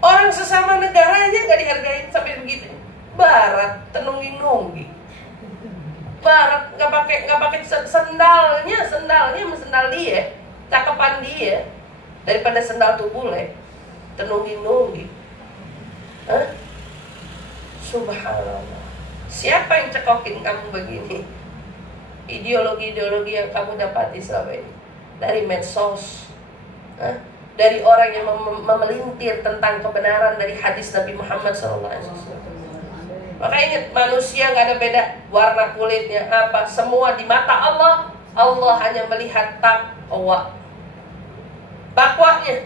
Orang sesama negaranya gak dihargai. Sampai begitu. Barat tenungging-nungging. Barat nggak pakai sendalnya sendal dia, cakepan dia daripada sendal tuh bule, tenungging-nungging. Subhanallah. Siapa yang cekokin kamu begini? Ideologi-ideologi yang kamu dapati selama ini dari medsos, dari orang yang memelintir tentang kebenaran dari hadis Nabi Muhammad SAW. Maka ingat, manusia gak ada beda warna kulitnya apa, semua di mata Allah. Allah hanya melihat takwanya.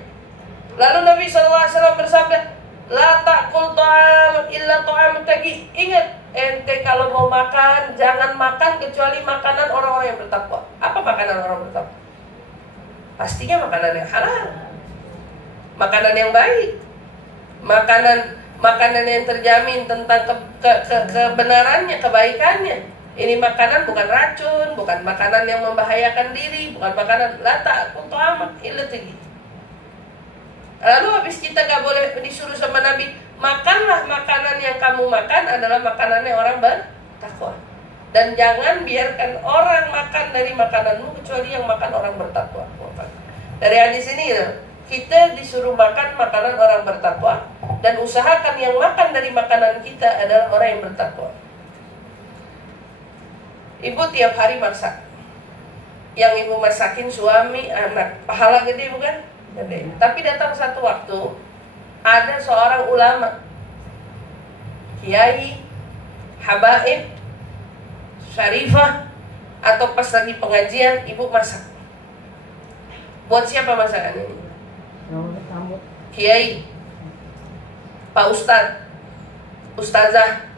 Lalu Nabi SAW bersabda, la ta'kul ta'am illa ta'am taqi. Ingat, ente kalau mau makan, jangan makan kecuali makanan orang-orang yang bertakwa. Apa makanan orang bertakwa? Pastinya makanan yang halal, makanan yang baik, makanan yang terjamin tentang kebenarannya, kebaikannya. Ini makanan bukan racun, bukan makanan yang membahayakan diri, bukan makanan la ta'kul ta'am illa taqi. Lalu habis kita gak boleh disuruh sama Nabi, makanlah makanan yang kamu makan adalah makanannya orang bertakwa. Dan jangan biarkan orang makan dari makananmu kecuali yang makan orang bertakwa. Dari hadis ini kita disuruh makan makanan orang bertakwa, dan usahakan yang makan dari makanan kita adalah orang yang bertakwa. Ibu tiap hari masak. Yang ibu masakin suami, anak. Pahala gede bukan? Gede. Tapi datang satu waktu, ada seorang ulama, kiai, habaib, syarifah, atau pas lagi pengajian, ibu masak. Buat siapa masakan ini? Kiai, Pak Ustadz, Ustazah,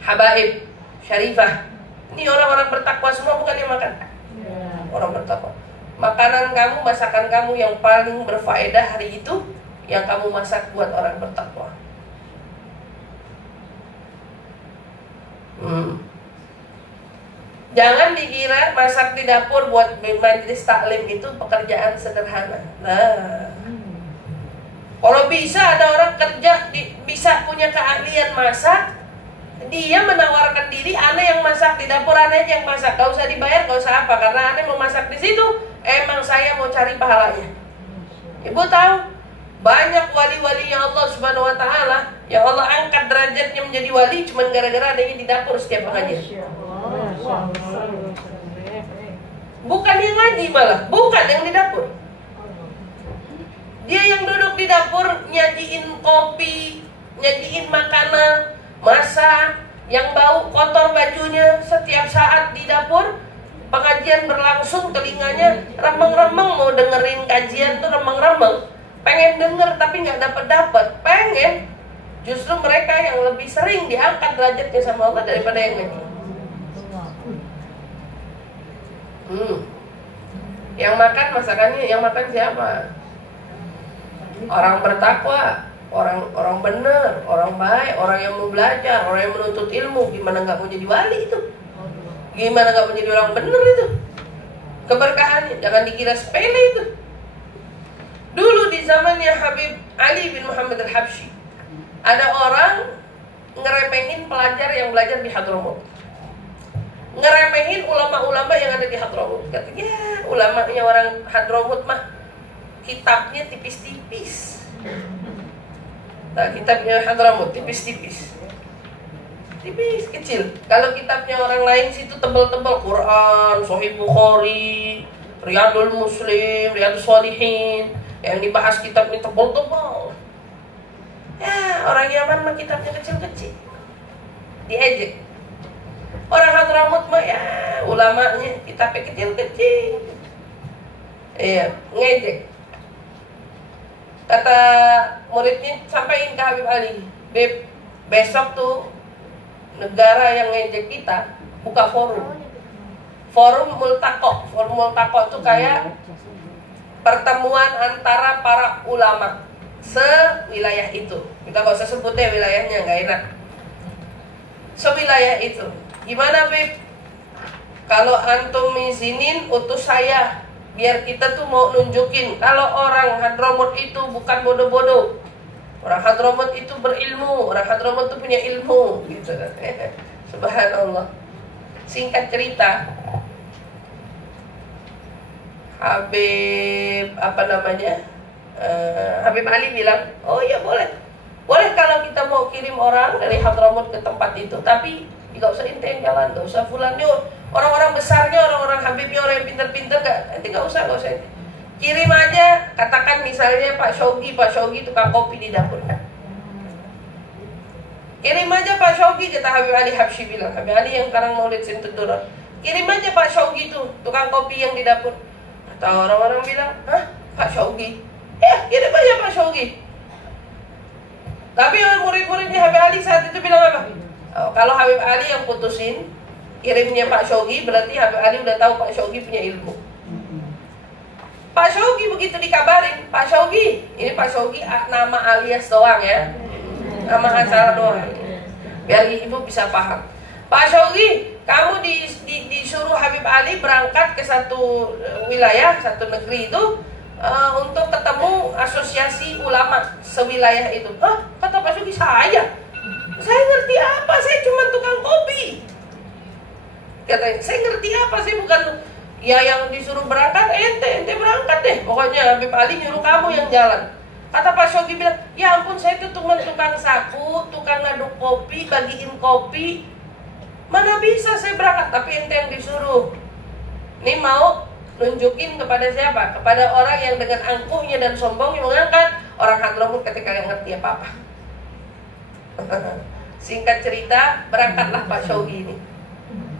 habaib, syarifah. Ini orang-orang bertakwa semua bukan yang makan. Orang bertakwa. Makanan kamu, masakan kamu yang paling berfaedah hari itu yang kamu masak buat orang bertakwa. Jangan dikira masak di dapur buat majelis taklim itu pekerjaan sederhana. Nah, kalau bisa ada orang kerja bisa punya keahlian masak, dia menawarkan diri, ane yang masak di dapur, ane aja yang masak, gak usah dibayar, gak usah apa, karena ane mau masak di situ, emang saya mau cari pahalanya. Ibu tahu banyak wali-walinya Allah Subhanahu Wa Taala yang Allah angkat derajatnya menjadi wali cuma gara-gara adanya di dapur setiap pengajian. Bukan yang ngaji malah, bukan yang di dapur. Dia yang duduk di dapur nyajiin kopi, nyajiin makanan, masak, yang bau kotor bajunya setiap saat di dapur. Pengajian berlangsung, telinganya remeng-remeng mau dengerin kajian tuh remeng-remeng. Pengen denger tapi nggak dapat. Pengen. Justru mereka yang lebih sering diangkat derajatnya sama Allah daripada yang ngaji. Yang makan masakannya, yang makan siapa? Orang bertakwa, orang benar, orang baik, orang yang mau belajar, orang yang menuntut ilmu. Gimana nggak mau jadi wali itu? Gimana nggak mau jadi orang benar itu? Keberkahannya jangan dikira sepele itu. Dulu di zamannya Habib Ali bin Muhammad al-Habsyi, ada orang ngeremehin pelajar yang belajar di Hadramut, ngeremehin ulama-ulama yang ada di Hadramut. Katanya ulamanya orang Hadramut mah kitabnya tipis-tipis. Nah, kitabnya Hadramut tipis-tipis, tipis kecil. Kalau kitabnya orang lain situ tebal-tebal, Quran, Sahih Bukhari, Riyadul Muslim, Riyadus Shalihin. Yang dibahas kitab ini tebal-tebal. Ya, orang Yaman mah kitabnya kecil-kecil, diejek. Orang Hadramut mah ya ulamanya kitabnya kecil-kecil. Iya, ngejek. Kata muridnya, sampaikan ke Habib Ali, Beb, besok tuh negara yang ngejek kita buka forum multaqo. Forum multaqo itu kayak pertemuan antara para ulama sewilayah itu. Kita gak usah sebut deh wilayahnya, gak enak. Sewilayah itu. Gimana Beb? Kalau antum izinin utus saya, biar kita tuh mau nunjukin kalau orang Hadramut itu bukan bodoh-bodoh. Orang Hadramut itu berilmu, orang Hadramut itu punya ilmu gitu. Subhanallah. Singkat cerita, Habib Habib Ali bilang, oh iya boleh kalau kita mau kirim orang dari Hadramut ke tempat itu, tapi nggak usah ente yang jalan, nggak usah fulannya, orang-orang besarnya, orang-orang Habibnya, orang yang pintar-pintar, ente nggak usah ente. Kirim aja, katakan misalnya Pak Shogi tukang kopi di dapur. Kirim aja Pak Shogi, kata Habib Ali Habsyi bilang, Habib Ali yang sekarang maulid Sintuduran. Kirim aja Pak Shogi tuh tukang kopi yang di dapur. Kata orang-orang bilang, hah? Pak Shogi? Kirim aja Pak Shogi. Tapi murid-muridnya Habib Ali saat itu bilang apa? Oh, kalau Habib Ali yang putusin kirimnya Pak Shogi, berarti Habib Ali udah tahu Pak Shogi punya ilmu. Pak Shogi begitu dikabarin, Pak Shogi, ini Pak Shogi nama alias doang ya, nama acara doang, biar ibu bisa paham. Pak Shogi, kamu disuruh Habib Ali berangkat ke satu wilayah, satu negeri itu untuk ketemu asosiasi ulama sewilayah itu. Hah? Kata Pak Shogi, saya ngerti apa? Saya cuma tukang kopi. Katanya, saya ngerti apa? Saya bukan ya yang disuruh berangkat, ente berangkat deh. Pokoknya Habib Ali nyuruh kamu yang jalan. Kata Pak Shogi bilang, ya ampun saya itu cuma tukang sapu, tukang ngaduk kopi, bagiin kopi. Mana bisa saya berangkat, tapi ente yang disuruh. Ini mau nunjukin kepada siapa? Kepada orang yang dengan angkuhnya dan sombongnya mengangkat orang Hadramut ketika nggak ngerti apa-apa. Singkat cerita, berangkatlah Pak Shogi ini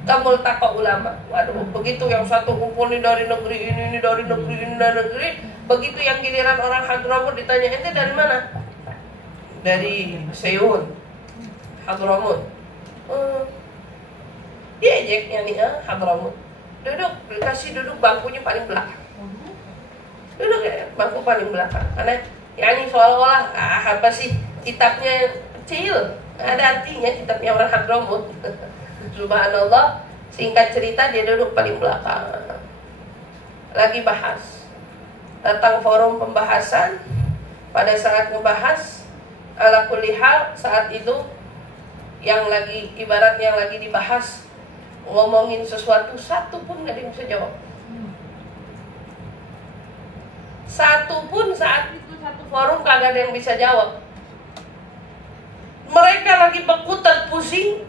ke multaqo ulama. Waduh, begitu yang satu kumpul ini dari negeri ini dari negeri ini dari negeri. Begitu yang giliran orang Hadramut ditanya, ente dari mana? Dari Seun, Hadramut. Diejeknya nih, Hadramut. Duduk, dikasih duduk bangkunya paling belakang. Duduk ya, bangku paling belakang. Karena ini seolah-olah apa sih kitabnya kecil, ada artinya kitabnya orang Hadramut. Subhanallah, singkat cerita dia duduk paling belakang. Lagi bahas. Datang forum pembahasan. Pada saat ngebahas, ala kulli hal saat itu yang lagi ibarat yang lagi dibahas ngomongin sesuatu, satu pun gak ada yang bisa jawab. Satu pun saat itu satu forum kagak ada yang bisa jawab. Mereka lagi berkutat pusing.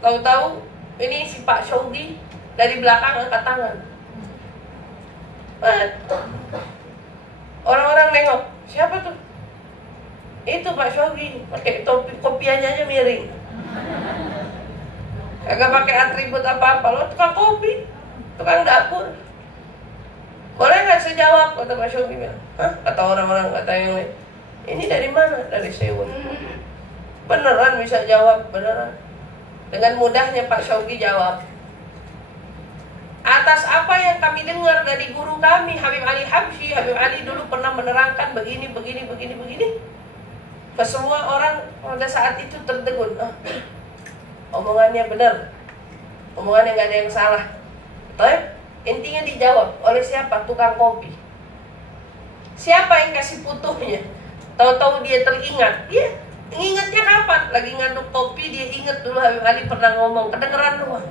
Tahu-tahu ini si Pak Shogi dari belakang angkat tangan. Orang-orang nengok, siapa tuh? Itu Pak Shogi, pakai topi, kopiannya aja miring. Kagak pakai atribut apa-apa, lo tukang kopi, tukang dapur. Boleh nggak saya jawab? Kata Pak Shogi bilang. Hah? Kata orang-orang, kata yang lain. Ini dari mana? Dari Seoul. Beneran bisa jawab, beneran. Dengan mudahnya Pak Shogi jawab. Atas apa yang kami dengar dari guru kami, Habib Ali Habsyi, Habib Ali dulu pernah menerangkan begini. Ke semua orang pada saat itu tertegun. Omongannya benar, omongannya nggak ada yang salah. Tapi intinya dijawab oleh siapa? Tukang kopi. Siapa yang kasih putuhnya? Tahu-tahu dia teringat. Dia ingatnya kapan? Lagi ngaduk kopi dia ingat dulu Habib Ali pernah ngomong, kedengeran doang.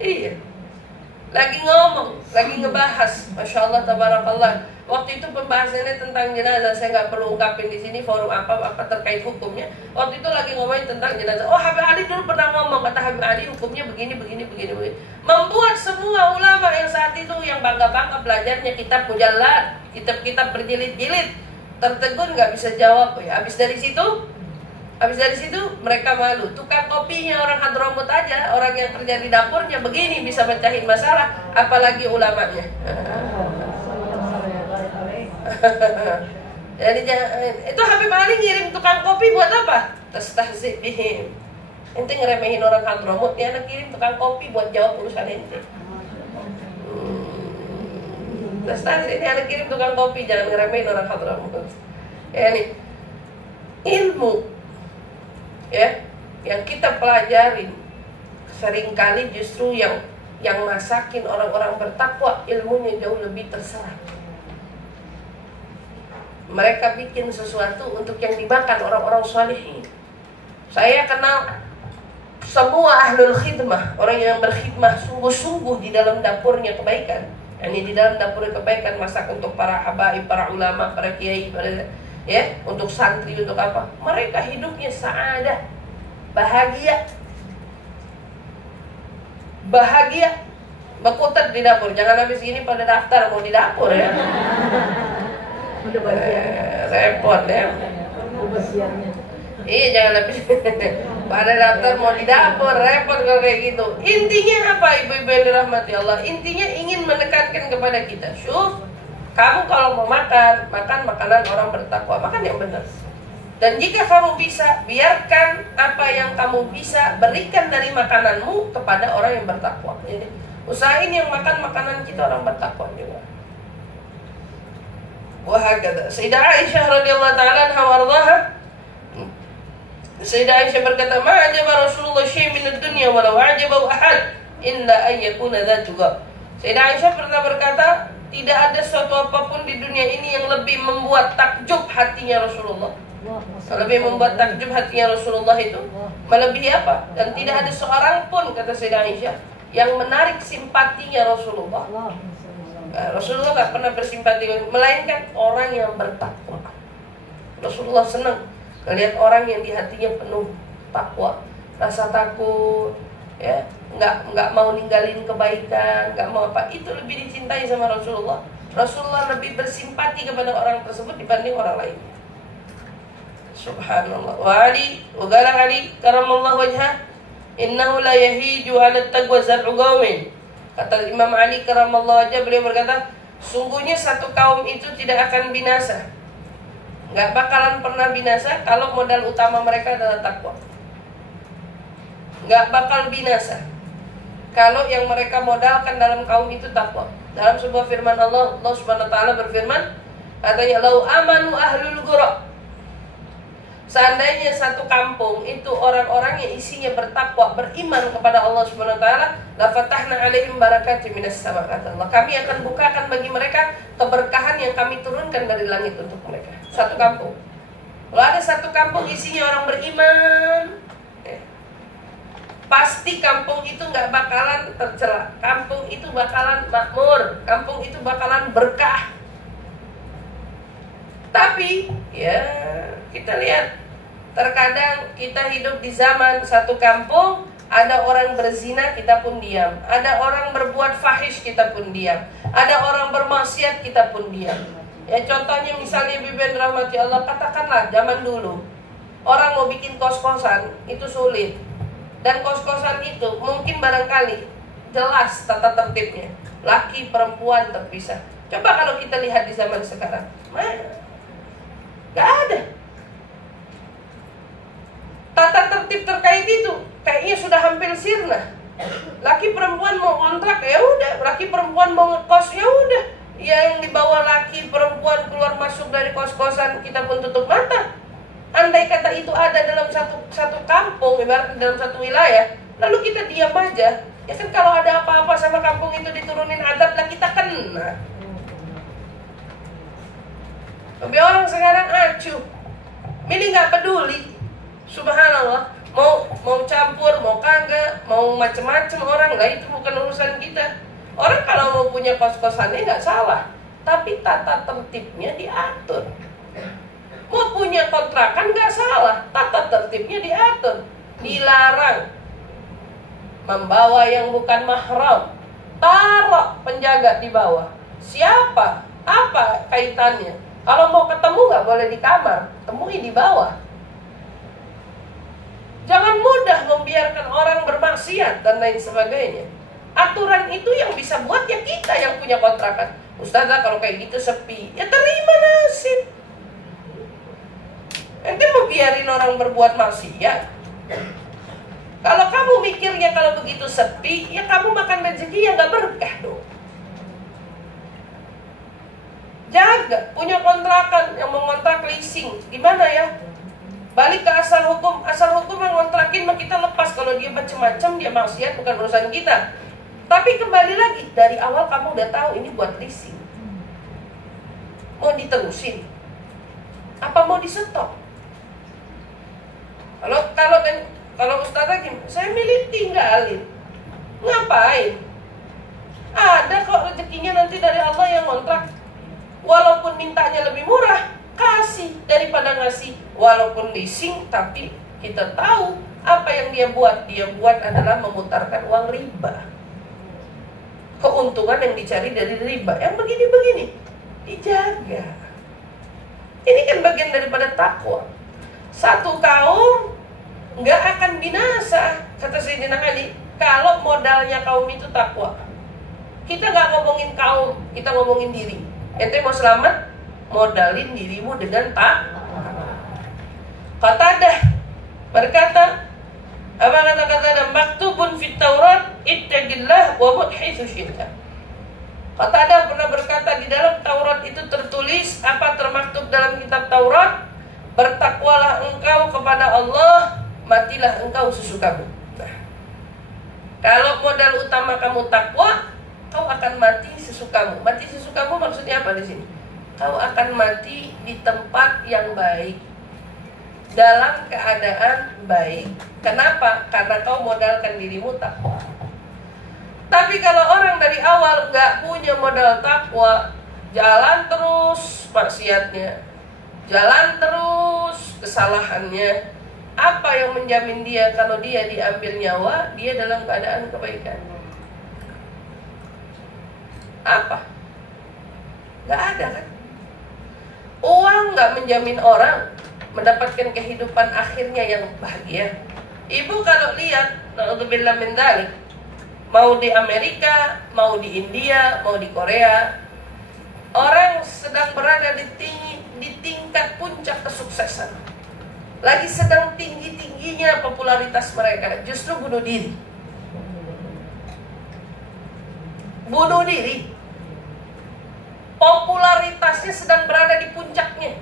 Iya. Lagi ngomong, lagi ngebahas, masya Allah, tabarakallah. Waktu itu pembahasannya tentang jenazah, saya nggak perlu ungkapin di sini forum apa terkait hukumnya. Waktu itu lagi ngomongin tentang jenazah. Oh, Habib Ali dulu pernah ngomong, kata Habib Ali hukumnya begini. Membuat semua ulama yang saat itu yang bangga belajarnya kitab mujallad, kitab berjilid-jilid, tertegun nggak bisa jawab. Ya, habis dari situ mereka malu. Tukang kopinya orang Hadramut aja, orang yang kerja di dapurnya begini bisa mecahin masalah, apalagi ulamanya. Jadi itu Habib Ali ngirim tukang kopi buat apa? Tastahzi bihim. Ente ngeremehin orang Hadramut, ya anak kirim tukang kopi buat jawab urusan ente. Tastahzi, ini anak kirim tukang kopi, jangan ngeremehin orang Hadramut. Ya nih, ilmu ya yang kita pelajarin seringkali justru yang masakin orang-orang bertakwa ilmunya jauh lebih terserah. Mereka bikin sesuatu untuk yang dimakan orang-orang salihin. Saya kenal semua ahlul khidmah, orang yang berkhidmah sungguh-sungguh di dalam dapurnya kebaikan. Ini di dalam dapurnya kebaikan, masak untuk para habaib, para ulama, para kiai, ya, untuk santri, untuk apa? Mereka hidupnya saadah, bahagia, berkutat di dapur. Jangan habis gini pada daftar mau di dapur ya. Repot ya. Iya, jangan habis pada daftar mau di dapur, repot kalau kayak gitu. Intinya apa, ibu-ibu yang dirahmati Allah? Intinya ingin menekankan kepada kita, syuf, kamu kalau mau makan makanan orang bertakwa, makan yang benar. Dan jika kamu bisa, biarkan apa yang kamu bisa berikan dari makananmu kepada orang yang bertakwa. Jadi usahain yang makan makanan kita orang bertakwa juga. Wahakata. Sayyidah Aisyah radhiyallahu ta'ala anha warḍaha. Sayyidah Aisyah berkata, "Ma ajaba Rasulullah syai' min ad-dunya walau ajabahu ahad illa an yakuna dzatu ghab." Sayyidah Aisyah pernah berkata, tidak ada sesuatu apapun di dunia ini yang lebih membuat takjub hatinya Rasulullah. Lebih membuat takjub hatinya Rasulullah itu melebihi apa? Dan tidak ada seorang pun, kata Sayyidah Aisyah, yang menarik simpatinya Rasulullah. Rasulullah gak pernah bersimpati, melainkan orang yang bertakwa. Rasulullah senang melihat orang yang di hatinya penuh takwa, rasa takut, ya, nggak mau ninggalin kebaikan, nggak mau apa, itu lebih dicintai sama Rasulullah. Rasulullah lebih bersimpati kepada orang tersebut dibanding orang lain. Subhanallah. Wa Ali, wa qala Ali karamallahu wajhah, innahu la yahiju 'ala at-taqwa zar'u qaumin. Kata Imam Ali karamallahu wajhah, beliau berkata, sungguhnya satu kaum itu tidak akan binasa. nggak bakalan pernah binasa kalau modal utama mereka adalah takwa. Nggak bakal binasa kalau yang mereka modalkan dalam kaum itu takwa. Dalam sebuah firman Allah Subhanahu wa taala berfirman, katanya, "Lau amanu ahlul qura." Seandainya satu kampung itu orang-orang yang isinya bertakwa, beriman kepada Allah Subhanahu wa taala, la fatahna 'alaihim barakatim minas sama, kata Allah. Kami akan bukakan bagi mereka keberkahan yang kami turunkan dari langit untuk mereka. Satu kampung. Kalau ada satu kampung isinya orang beriman, pasti kampung itu nggak bakalan tercela. Kampung itu bakalan makmur. Kampung itu bakalan berkah. Tapi ya kita lihat, terkadang kita hidup di zaman satu kampung, ada orang berzina kita pun diam, ada orang berbuat fahish kita pun diam, ada orang bermaksiat kita pun diam. Ya contohnya misalnya Bibi rahmati Allah, katakanlah zaman dulu orang mau bikin kos-kosan itu sulit, dan kos-kosan itu mungkin barangkali jelas tata tertibnya, laki perempuan terpisah. Coba kalau kita lihat di zaman sekarang, gak ada tata tertib terkait itu. Kayaknya sudah hampir sirna. Laki perempuan mau kontrak ya udah, laki perempuan mau ngekos ya udah. Yang dibawa laki perempuan keluar masuk dari kos-kosan kita pun tutup mata. Andai kata itu ada dalam satu kampung, ibaratnya dalam satu wilayah, lalu kita diam aja, ya kan kalau ada apa-apa sama kampung itu diturunin adab lah kita kena. Tapi orang sekarang acuh, milih nggak peduli. Subhanallah, mau campur, mau kagak, mau macem-macem orang lah, itu bukan urusan kita. Orang kalau mau punya kos-kosannya nggak salah, tapi tata tertibnya diatur. Mau punya kontrakan nggak salah, tata tertibnya diatur. Dilarang membawa yang bukan mahram, taruh penjaga di bawah. Siapa? Apa kaitannya? Kalau mau ketemu nggak boleh di kamar, temui di bawah. Jangan mudah membiarkan orang bermaksiat dan lain sebagainya. Aturan itu yang bisa buat ya kita yang punya kontrakan. Ustazah kalau kayak gitu sepi, ya terima nasib. Ente mau biarin orang berbuat maksiat? Kalau kamu mikirnya kalau begitu sepi, ya kamu makan rezeki yang gak berkah dong. Jaga, punya kontrakan yang mau ngontrak leasing, gimana ya? Balik ke asal hukum yang ngontrakin mah kita lepas. Kalau dia macam-macam, dia maksiat, bukan urusan kita. Tapi kembali lagi, dari awal kamu udah tahu ini buat leasing. Mau diterusin? Apa mau di stop? Kalau Ustazah gini, saya milih tinggalin. Ngapain? Ada kok rezekinya nanti dari Allah yang ngontrak. Walaupun mintanya lebih murah, kasih daripada ngasih. Walaupun leasing, tapi kita tahu apa yang dia buat. Dia buat adalah memutarkan uang riba. Keuntungan yang dicari dari riba, yang begini-begini dijaga. Ini kan bagian daripada takwa. Satu kaum nggak akan binasa, kata Sayyidina Ali, kalau modalnya kaum itu takwa. Kita nggak ngomongin kaum, kita ngomongin diri. Ente mau selamat, modalin dirimu dengan takwa. Qatadah berkata, apa kata-kata maktubun fit Taurat, ittaqillah wa mut haitsu syi'ta. Qatadah pernah berkata, di dalam Taurat itu tertulis, apa termaktub dalam kitab Taurat, bertakwalah engkau kepada Allah, matilah engkau sesukamu. Nah, kalau modal utama kamu takwa, kau akan mati sesukamu. Mati sesukamu maksudnya apa di sini? Kau akan mati di tempat yang baik, dalam keadaan baik. Kenapa? Karena kau modalkan dirimu takwa. Tapi kalau orang dari awal gak punya modal takwa, jalan terus maksiatnya, jalan terus kesalahannya, apa yang menjamin dia kalau dia diambil nyawa, dia dalam keadaan kebaikan? Apa? Gak ada kan? Uang gak menjamin orang mendapatkan kehidupan akhirnya yang bahagia. Ibu kalau lihat, na'udzubillah min dzalik, mau di Amerika, mau di India, mau di Korea, orang sedang berada di tingkat tingkat puncak kesuksesan, lagi sedang tinggi-tingginya popularitas mereka, justru bunuh diri. Bunuh diri. Popularitasnya sedang berada di puncaknya.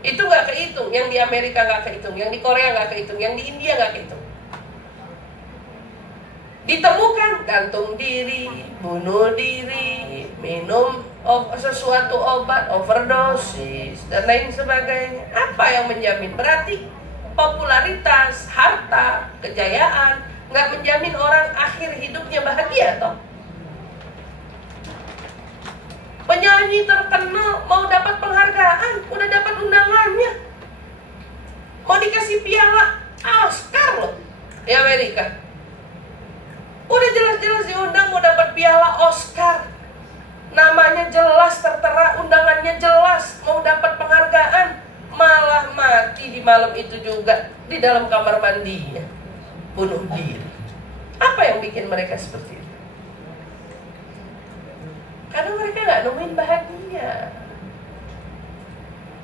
Itu gak kehitung. Yang di Amerika gak kehitung, yang di Korea gak kehitung, yang di India gak kehitung. Ditemukan gantung diri, bunuh diri, minum sesuatu obat, overdosis, dan lain sebagainya. Apa yang menjamin? Berarti popularitas, harta, kejayaan gak menjamin orang akhir hidupnya bahagia toh. Penyanyi terkenal mau dapat penghargaan, udah dapat undangannya, mau dikasih piala Oscar loh di Amerika. Udah jelas-jelas diundang mau dapat piala Oscar, namanya jelas tertera, undangannya jelas, mau dapat penghargaan, malah mati di malam itu juga di dalam kamar mandinya, bunuh diri. Apa yang bikin mereka seperti itu? Karena mereka gak nemuin bahagia.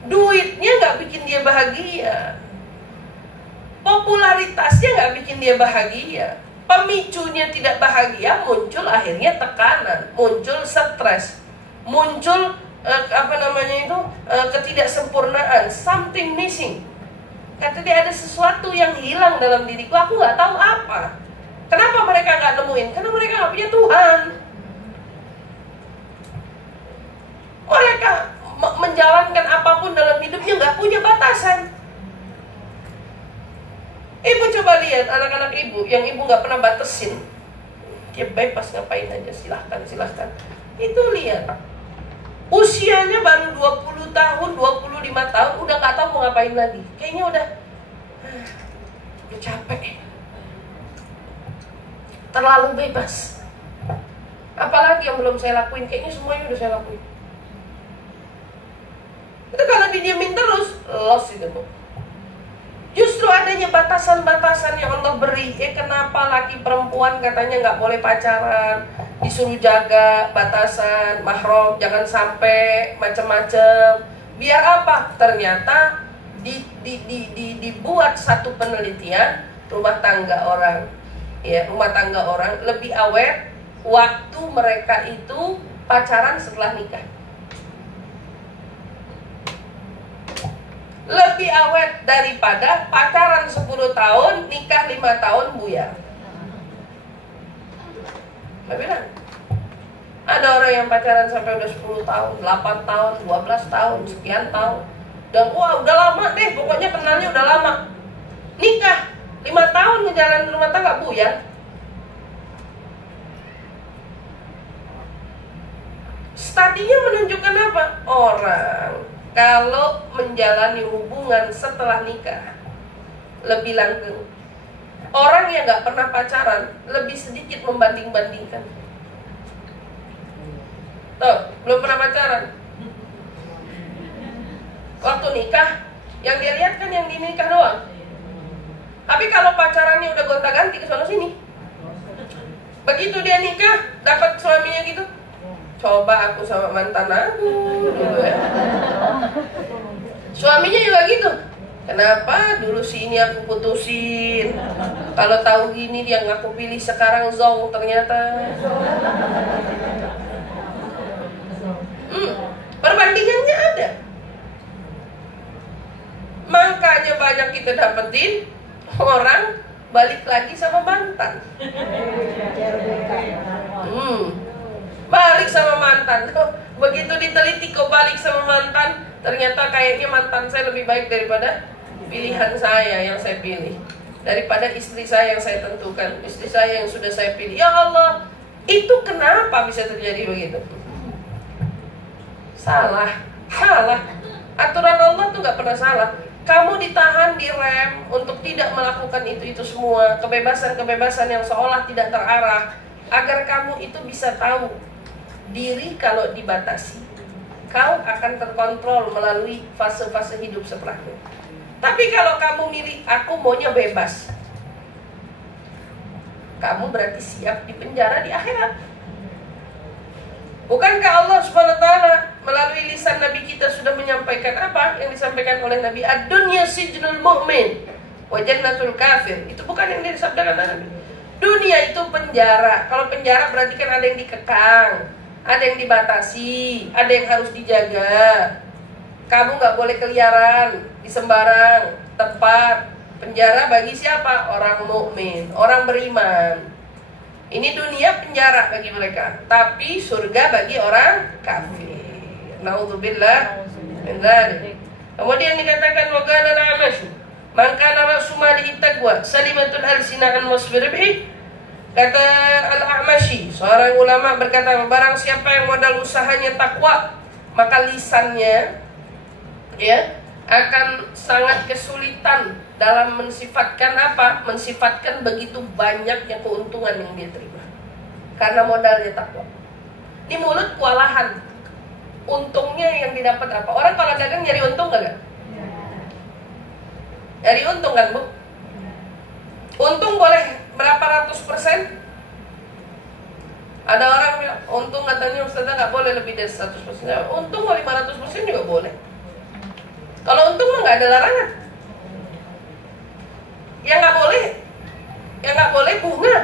Duitnya gak bikin dia bahagia, popularitasnya gak bikin dia bahagia, pemicunya tidak bahagia, muncul akhirnya tekanan, muncul stres, muncul ketidaksempurnaan, something missing. Kata dia, ada sesuatu yang hilang dalam diriku, aku gak tahu apa. Kenapa mereka gak nemuin? Karena mereka gak punya Tuhan. Mereka menjalankan apapun dalam hidupnya gak punya batasan. Ibu coba lihat anak-anak ibu yang ibu gak pernah batasin, dia bebas ngapain aja, silahkan. Itu lihat, usianya baru 20 tahun, 25 tahun, udah gak tahu mau ngapain lagi. Kayaknya udah capek, terlalu bebas. Apalagi yang belum saya lakuin, kayaknya semuanya udah saya lakuin. Itu kalau didiemin terus, lost itu Bu. Justru adanya batasan-batasan yang Allah beri. Kenapa laki perempuan katanya nggak boleh pacaran, disuruh jaga batasan mahram, jangan sampai macam-macam. Biar apa? Ternyata dibuat satu penelitian, rumah tangga orang lebih awet waktu mereka itu pacaran setelah nikah. Lebih awet daripada pacaran 10 tahun, nikah 5 tahun buyar. Saya bilang, ada orang yang pacaran sampai udah 10 tahun, 8 tahun, 12 tahun, sekian tahun, dan wah udah lama deh, pokoknya kenalnya udah lama. Nikah 5 tahun ngejalanin rumah tangga buyar. Studinya menunjukkan apa? Orang kalau menjalani hubungan setelah nikah lebih langgeng. Orang yang gak pernah pacaran lebih sedikit membanding-bandingkan. Tuh, belum pernah pacaran, waktu nikah yang dia lihat kan yang di nikah doang. Tapi kalau pacarannya udah gonta-ganti ke sana sini, begitu dia nikah dapat suaminya gitu, coba aku sama mantan aku gitu ya. Suaminya juga gitu. Kenapa dulu si ini aku putusin, kalau tahu gini dia ngaku pilih, sekarang zong ternyata. Perbandingannya ada. Makanya banyak kita dapetin orang balik lagi sama mantan. Balik sama mantan. Begitu diteliti kok balik sama mantan, ternyata kayaknya mantan saya lebih baik daripada pilihan saya yang saya pilih, daripada istri saya yang saya tentukan, istri saya yang sudah saya pilih. Ya Allah, itu kenapa bisa terjadi begitu? Salah. Aturan Allah tuh gak pernah salah. Kamu ditahan, direm untuk tidak melakukan itu semua, kebebasan-kebebasan yang seolah tidak terarah, agar kamu itu bisa tahu diri kalau dibatasi, kau akan terkontrol melalui fase-fase hidup setelahnya. Tapi kalau kamu milih, aku maunya bebas, kamu berarti siap di penjara di akhirat. Bukankah Allah SWT melalui lisan Nabi kita sudah menyampaikan apa yang disampaikan oleh Nabi. Ad-dunya sijnul mu'min wa jannatul kafir. Itu bukan yang disabdakan Nabi. Dunia itu penjara. Kalau penjara berarti kan ada yang dikekang, ada yang dibatasi, ada yang harus dijaga. Kamu nggak boleh keliaran di sembarang tempat. Penjara bagi siapa? Orang mukmin, orang beriman. Ini dunia penjara bagi mereka, tapi surga bagi orang kafir. Naudzubillah min dzalik. Kemudian dikatakan wa qala al-Amash, man kana rasu malihi taqwa salimatul alsinah an wasbirbi. Kata Al-A'mashi, seorang ulama berkata, barang siapa yang modal usahanya takwa, maka lisannya akan sangat kesulitan dalam mensifatkan apa? Mensifatkan begitu banyaknya keuntungan yang dia terima, karena modalnya takwa. Di mulut kewalahan. Untungnya yang didapat apa? Orang kalau dagang nyari untung gak? Nyari untung kan, Bu? Untung boleh berapa ratus %? Ada orang bilang, untung katanya Ustazah gak boleh lebih dari 100%. Untung 500% juga boleh. Kalau untung mah gak ada larangan. Yang gak boleh bunga.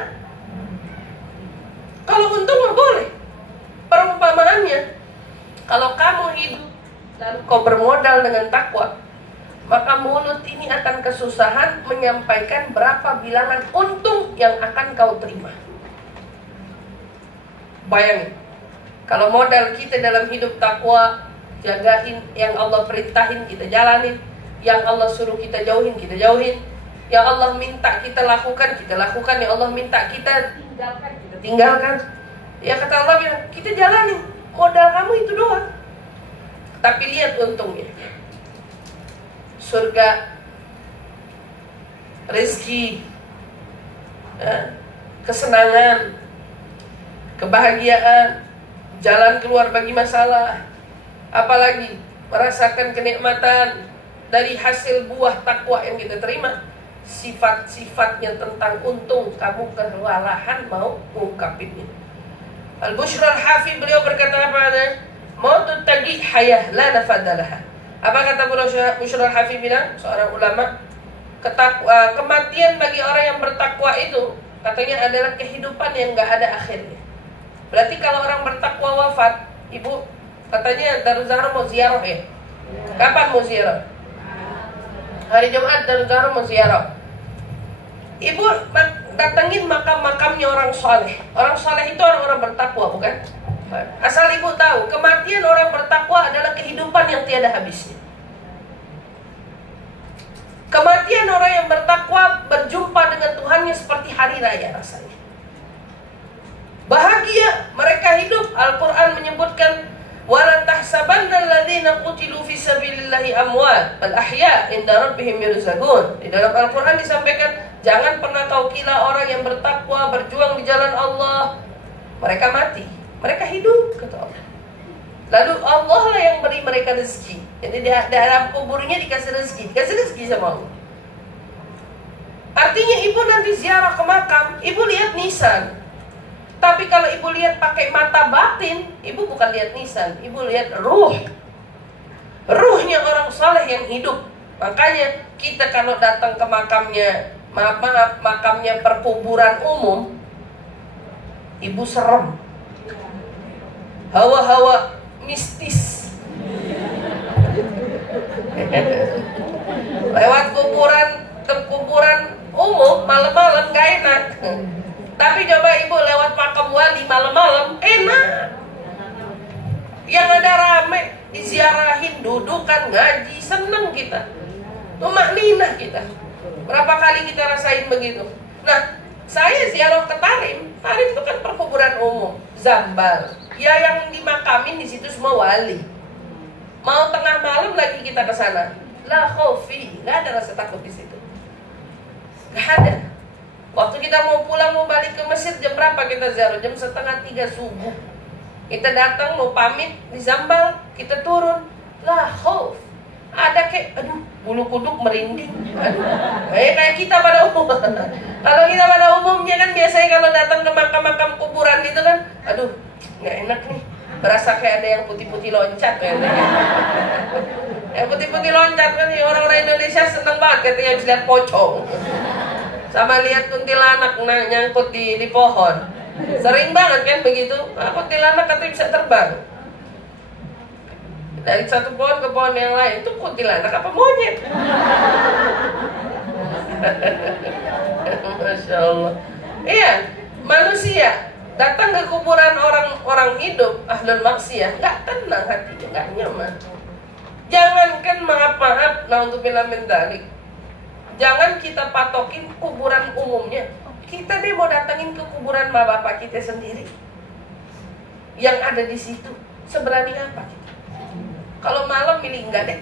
Kalau untung mah boleh. Perumpamaannya, kalau kamu hidup lalu kau bermodal dengan takwa, maka mulut ini akan kesusahan menyampaikan berapa bilangan untung yang akan kau terima. Bayangin, kalau modal kita dalam hidup takwa, jagain yang Allah perintahin kita jalanin, yang Allah suruh kita jauhin kita jauhin, yang Allah minta kita lakukan kita lakukan, yang Allah minta kita tinggalkan kita tinggalkan. Ya kata Allah bilang, kita jalanin, modal kamu itu doang. Tapi lihat untungnya. Surga, rezeki, kesenangan, kebahagiaan, jalan keluar bagi masalah, apalagi merasakan kenikmatan dari hasil buah takwa yang kita terima. Sifat-sifatnya tentang untung, kamu kewalahan mau mengungkapinnya. Al-Bushra al-Hafi, beliau berkata apa? Mautut tagi hayah la nafadalaha. Apa kata Bushra al-Hafi bilang? Seorang ulama, kematian bagi orang yang bertakwa itu katanya adalah kehidupan yang gak ada akhirnya. Berarti kalau orang bertakwa wafat, ibu katanya Darul Zahra mau ziarah ya? Kapan mau ziarah? Hari Jumat Darul Zahra mau ziarah. Ibu datengin makam-makamnya orang soleh. Orang soleh itu orang-orang bertakwa, bukan? Asal ibu tahu, kematian orang bertakwa adalah kehidupan yang tiada habisnya. Kematian orang yang bertakwa berjumpa dengan Tuhannya seperti hari raya rasanya. Bahagia mereka hidup. Al-Quran menyebutkan, وَلَا تَحْسَبَنَّ الَّذِينَ قُتِلُوا فِي سَبِيلِ اللَّهِ أَمْوَاتٍ بَلْ أَحْيَاءٌ عِندَ رَبِّهِمْ يُرْزَقُونَ. Di dalam Al-Quran disampaikan, jangan pernah kau kira orang yang bertakwa berjuang di jalan Allah mereka mati, mereka hidup, kata Allah. Lalu Allah lah yang beri mereka rezeki. Jadi di dalam kuburnya dikasih rezeki sama Allah. Artinya ibu nanti ziarah ke makam, ibu lihat nisan. Tapi kalau ibu lihat pakai mata batin, ibu bukan lihat nisan, ibu lihat ruh. Ruhnya orang saleh yang hidup. Makanya kita kalau datang ke makamnya, makamnya perkuburan umum, ibu serem. Hawa-hawa mistis. Lewat kuburan umum malam-malam gak enak. Tapi coba ibu lewat makam wali malam-malam, enak. Yang ada rame, diziarahin, dudukan, ngaji, seneng kita. Tumakninah kita. Berapa kali kita rasain begitu. Nah, saya ziarah ke Tarim. Tarim itu kan perkuburan umum, Zambal. Ya yang dimakamin di situ semua wali. Mau tengah malam lagi kita ke sana, la khaufi, nggak ada rasa takut di situ. Nggak ada. Waktu kita mau pulang, mau balik ke Mesir, jam berapa kita ziarah? Jam 2:30 subuh. Kita datang mau pamit di Zambal, kita turun, lah khauf. Ada kayak, aduh, bulu kuduk merinding. Kayak kita pada umum. Kalau kita pada umumnya kan biasanya kalau datang ke makam-makam kuburan gitu kan, aduh, nggak enak nih. Berasa kayak ada yang putih-putih loncat kayaknya. Yang putih-putih loncat kan ya, orang-orang Indonesia seneng banget katanya habis lihat pocong. Sama lihat kuntilanak nyangkut di pohon. Sering banget kan begitu. Nah, kuntilanak katanya bisa terbang dari satu pohon ke pohon yang lain. Itu kuntilanak apa monyet? Masya Allah. Iya, manusia datang ke kuburan orang hidup ahlul maksiyah, nggak tenang hatinya, nggak nyaman. Jangankan maaf-maaf, naudzubillah min dzalik. Jangan kita patokin kuburan umumnya. Kita deh mau datangin ke kuburan ma bapak kita sendiri yang ada di situ. Seberani apa kita? Kalau malam milih enggak deh.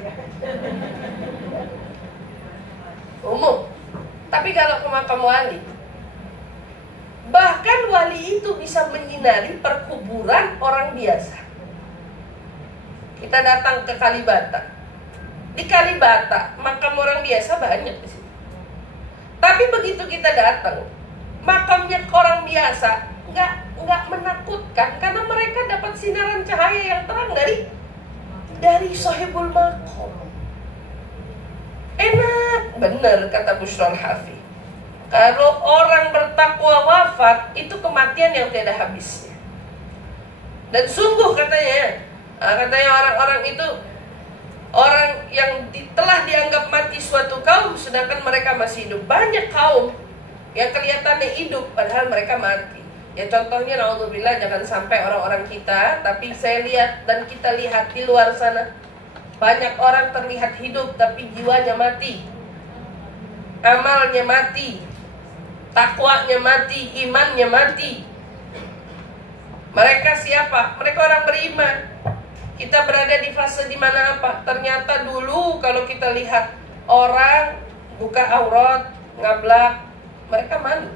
Umum. Tapi kalau ke makam wali, bahkan wali itu bisa menyinari perkuburan orang biasa. Kita datang ke Kalibata. Di Kalibata, makam orang biasa banyak di situ. Tapi begitu kita datang, makamnya orang biasa nggak menakutkan karena mereka dapat sinaran cahaya yang terang dari sahibul makom. Enak, bener kata Bushra Al-Hafi. Kalau orang bertakwa wafat, itu kematian yang tiada habisnya. Dan sungguh katanya orang-orang itu orang yang telah dianggap mati suatu kaum, sedangkan mereka masih hidup. Banyak kaum yang kelihatannya hidup padahal mereka mati. Ya contohnya, naudzubillah, jangan sampai orang-orang kita, tapi saya lihat dan kita lihat di luar sana, banyak orang terlihat hidup tapi jiwanya mati, amalnya mati, takwanya mati, imannya mati. Mereka siapa? Mereka orang beriman. Kita berada di fase di mana apa? Ternyata dulu kalau kita lihat orang buka aurat, ngablak, mereka malu.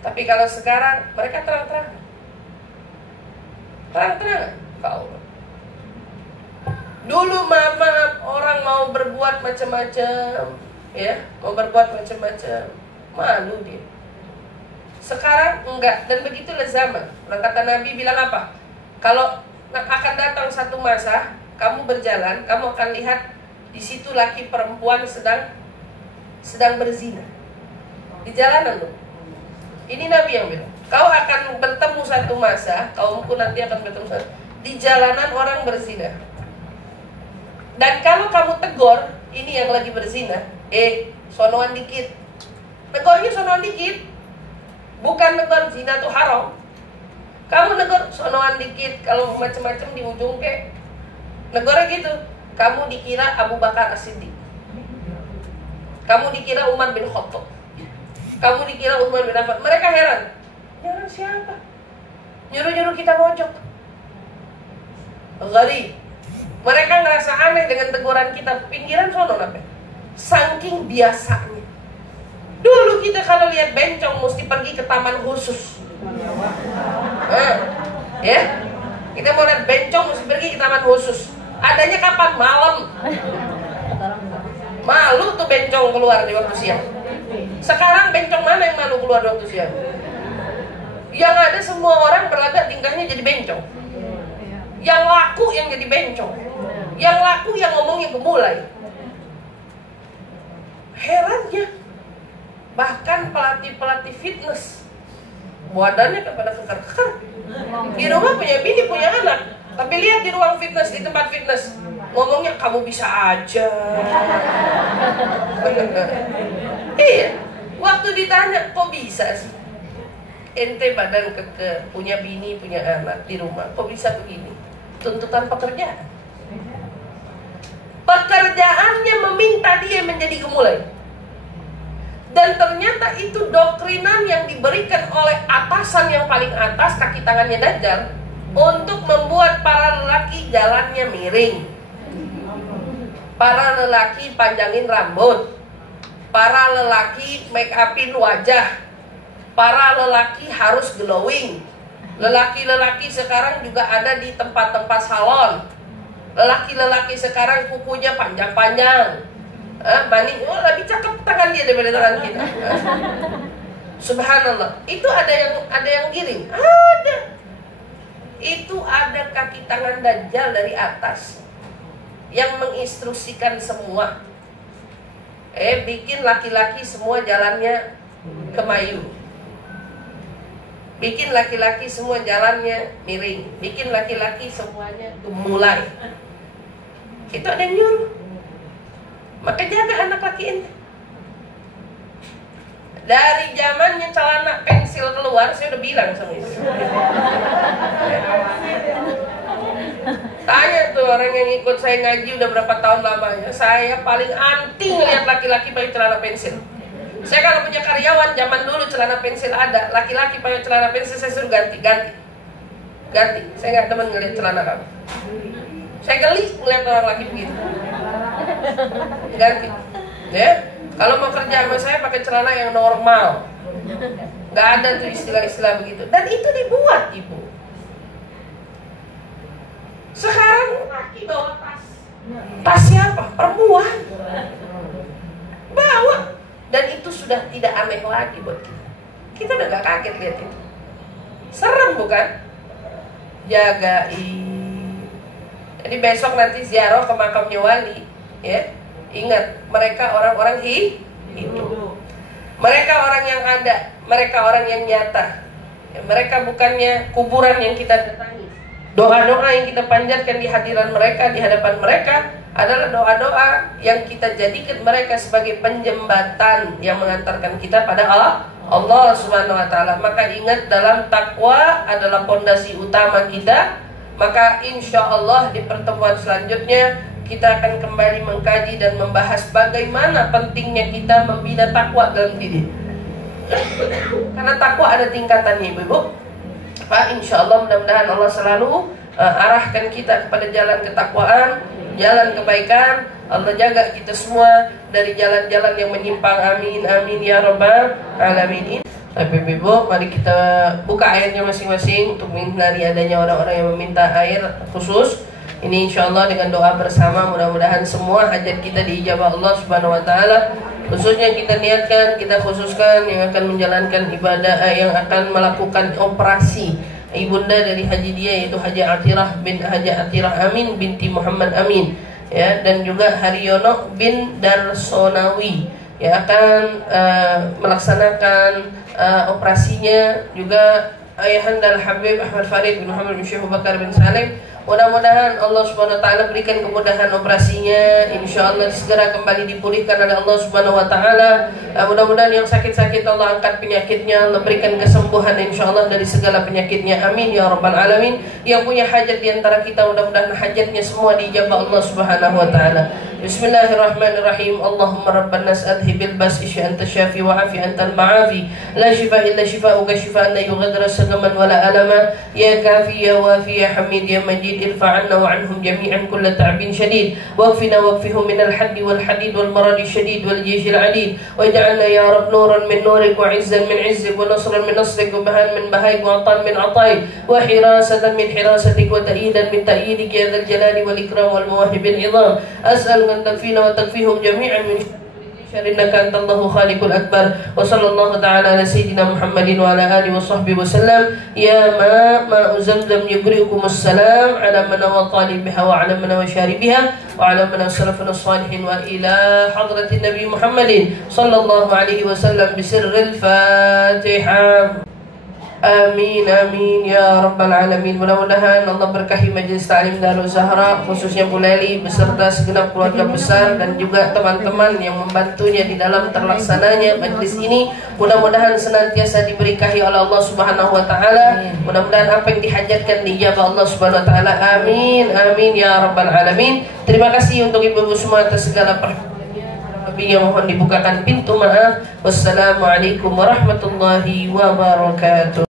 Tapi kalau sekarang mereka terang-terangan. Terang-terangan ke Allah. Dulu maaf orang mau berbuat macam-macam, ya, mau berbuat macam-macam, malu dia. Sekarang enggak, dan begitulah zaman. Orang kata Nabi bilang apa? Kalau akan datang satu masa, kamu berjalan, kamu akan lihat di situ laki perempuan sedang berzina di jalanan loh. Ini Nabi yang bilang, kau akan bertemu satu masa, kaumku nanti akan bertemu di jalanan orang berzina. Dan kalau kamu tegur ini yang lagi berzina, sonoan dikit. Negornya sonoan dikit. Bukan negor zina tuh haram. Kamu negor sonoan dikit, kalau macam-macam di ujung ke negornya gitu. Kamu dikira Abu Bakar As-Siddiq. Kamu dikira Umar bin Khattab. Kamu dikira Utsman bin Affan. Mereka heran. Heran siapa? Nyuruh-nyuruh kita mojok. Gharib. Mereka ngerasa aneh dengan teguran kita. Pinggiran sono apa? Saking biasanya. Dulu kita kalau lihat bencong mesti pergi ke taman khusus. Ya, kita mau lihat bencong mesti pergi ke taman khusus. Adanya kapan? Malam. Malu tuh bencong keluar di waktu siang. Sekarang bencong mana yang malu keluar di waktu siang? Yang ada semua orang berlagak tingkahnya jadi bencong. Yang laku yang jadi bencong. Yang laku yang ngomongnya gemulai. Herannya, bahkan pelatih-pelatih fitness badannya kepada kekar-kekar. Di rumah punya bini, punya anak, tapi lihat di ruang fitness, di tempat fitness, ngomongnya kamu bisa aja. Iya, waktu ditanya kok bisa sih? Ente badan kekar, punya bini, punya anak di rumah, kok bisa begini? Tuntutan pekerjaan. Pekerjaannya meminta dia menjadi gemulai. Dan ternyata itu doktrinan yang diberikan oleh atasan yang paling atas, kaki tangannya Dajjal, untuk membuat para lelaki jalannya miring, para lelaki panjangin rambut, para lelaki make upin wajah, para lelaki harus glowing. Lelaki-lelaki sekarang juga ada di tempat-tempat salon. Lelaki-lelaki sekarang kukunya panjang-panjang. Bani, lebih cakep tangan dia daripada tangan kita. Subhanallah. Itu ada yang giring. Ada. Itu ada kaki tangan Dajjal dari atas yang menginstruksikan semua. Bikin laki-laki semua jalannya kemayu, bikin laki-laki semua jalannya miring, bikin laki-laki semuanya gemulai. Itu ada yang nyuruh. Maka jaga anak laki ente. Dari zamannya celana pensil keluar, saya udah bilang sama istri. Tanya tuh orang yang ikut saya ngaji udah berapa tahun lamanya. Saya paling anti ngeliat laki-laki pakai celana pensil. Saya kalau punya karyawan zaman dulu celana pensil ada, laki-laki pakai celana pensil saya suruh ganti. Saya nggak demen ngeliat celana kamu. Saya geli ngeliat orang laki begitu. Ganti. Ya. Kalau mau kerja sama saya pakai celana yang normal. Nggak ada tuh istilah-istilah begitu. Dan itu dibuat, Ibu. Sekarang laki bawa tas. Tas siapa? Perempuan. Bawa. Dan itu sudah tidak aneh lagi buat kita. Kita udah gak kaget lihat itu. Serem bukan? Jagain. Jadi besok nanti ziarah ke makamnya wali, ya. Ingat, mereka orang-orang hidup. Mereka orang yang ada, mereka orang yang nyata. Ya, mereka bukannya kuburan yang kita datangi. Doa-doa yang kita panjatkan di hadiran mereka, di hadapan mereka adalah doa-doa yang kita jadikan mereka sebagai penjembatan yang mengantarkan kita pada Allah Subhanahu wa taala. Maka ingat, dalam takwa adalah pondasi utama kita. Maka insya Allah di pertemuan selanjutnya kita akan kembali mengkaji dan membahas bagaimana pentingnya kita membina takwa dalam diri. Karena takwa ada tingkatannya, Ibu-ibu. Pak, insya Allah mudah-mudahan Allah selalu arahkan kita kepada jalan ketakwaan, jalan kebaikan. Allah jaga kita semua dari jalan-jalan yang menyimpang. Amin, amin ya rabbal alamin. Tapi Ibu, mari kita buka ayatnya masing-masing untuk menghindari adanya orang-orang yang meminta air khusus. Ini insya Allah dengan doa bersama, mudah-mudahan semua hajat kita diijabah Allah Subhanahu wa taala. Khususnya kita niatkan, kita khususkan yang akan menjalankan ibadah, yang akan melakukan operasi ibunda dari haji dia, yaitu Haji Atirah Amin binti Muhammad Amin, ya, dan juga Haryono bin Darsonawi yang akan melaksanakan operasinya, juga Ayahanda Al-Habib Ahmad Farid bin Muhammad bin Syekh Bakar bin Salim. Mudah-mudahan Allah Subhanahu wa taala berikan kemudahan operasinya, insyaallah segera kembali dipulihkan oleh Allah Subhanahu wa taala. Mudah-mudahan yang sakit-sakit Allah angkat penyakitnya, Allah berikan kesembuhan insyaallah dari segala penyakitnya. Amin ya rabbal alamin. Yang punya hajat di antara kita, mudah-mudahan hajatnya semua dijabah Allah Subhanahu wa taala. Bismillahirrahmanirrahim. Allahumma rabban nas adhibil ba's anta syafi wa afi antal ma'afi. La shifa illa shifa'uka shifaan la yughadiru saqaman wala alama. Ya kafi ya wafi ya hamid ya majid. ارفع عنا وعنهم جميعا كل تعب شديد واكفنا واكفهم من الحد والحديد والمرض الشديد والجيش العديد واجعلنا يا رب نورا من نورك وعزا من عزك ونصرا من نصرك وبهاء من بهائك وعطاء من عطائك وحراسة من حراستك وتأييدا من تأييدك يا ذا الجلال والإكرام والمواهب العظام. أسأل أن تكفينا وتكفيهم جميعا من إنك أنت الله خالق الأكبر. وصلى الله تعالى على سيدنا محمد وعلى آله وصحبه وسلم. يا ماء زمزم يقرئكم السلام على من وطالب بها وعلى من وشاربها وعلى من سلفنا الصالحين وإلى حضرة النبي محمد صلى الله عليه وسلم بسر الفاتحة. Amin amin ya rabbal alamin. Mudah-mudahan Allah berkahi majelis ta'lim Darul Zahra, khususnya Bu Leli beserta segenap keluarga besar dan juga teman-teman yang membantunya di dalam terlaksananya majelis ini. Mudah-mudahan senantiasa diberkahi oleh Allah Subhanahu wa taala. Mudah-mudahan apa yang dihajatkan dijabah Allah Subhanahu wa taala. Amin amin ya rabbal alamin. Terima kasih untuk ibu-ibu semua atas segala perhatiannya. Lebihnya mohon dibukakan pintu maaf. Wassalamualaikum warahmatullahi wabarakatuh.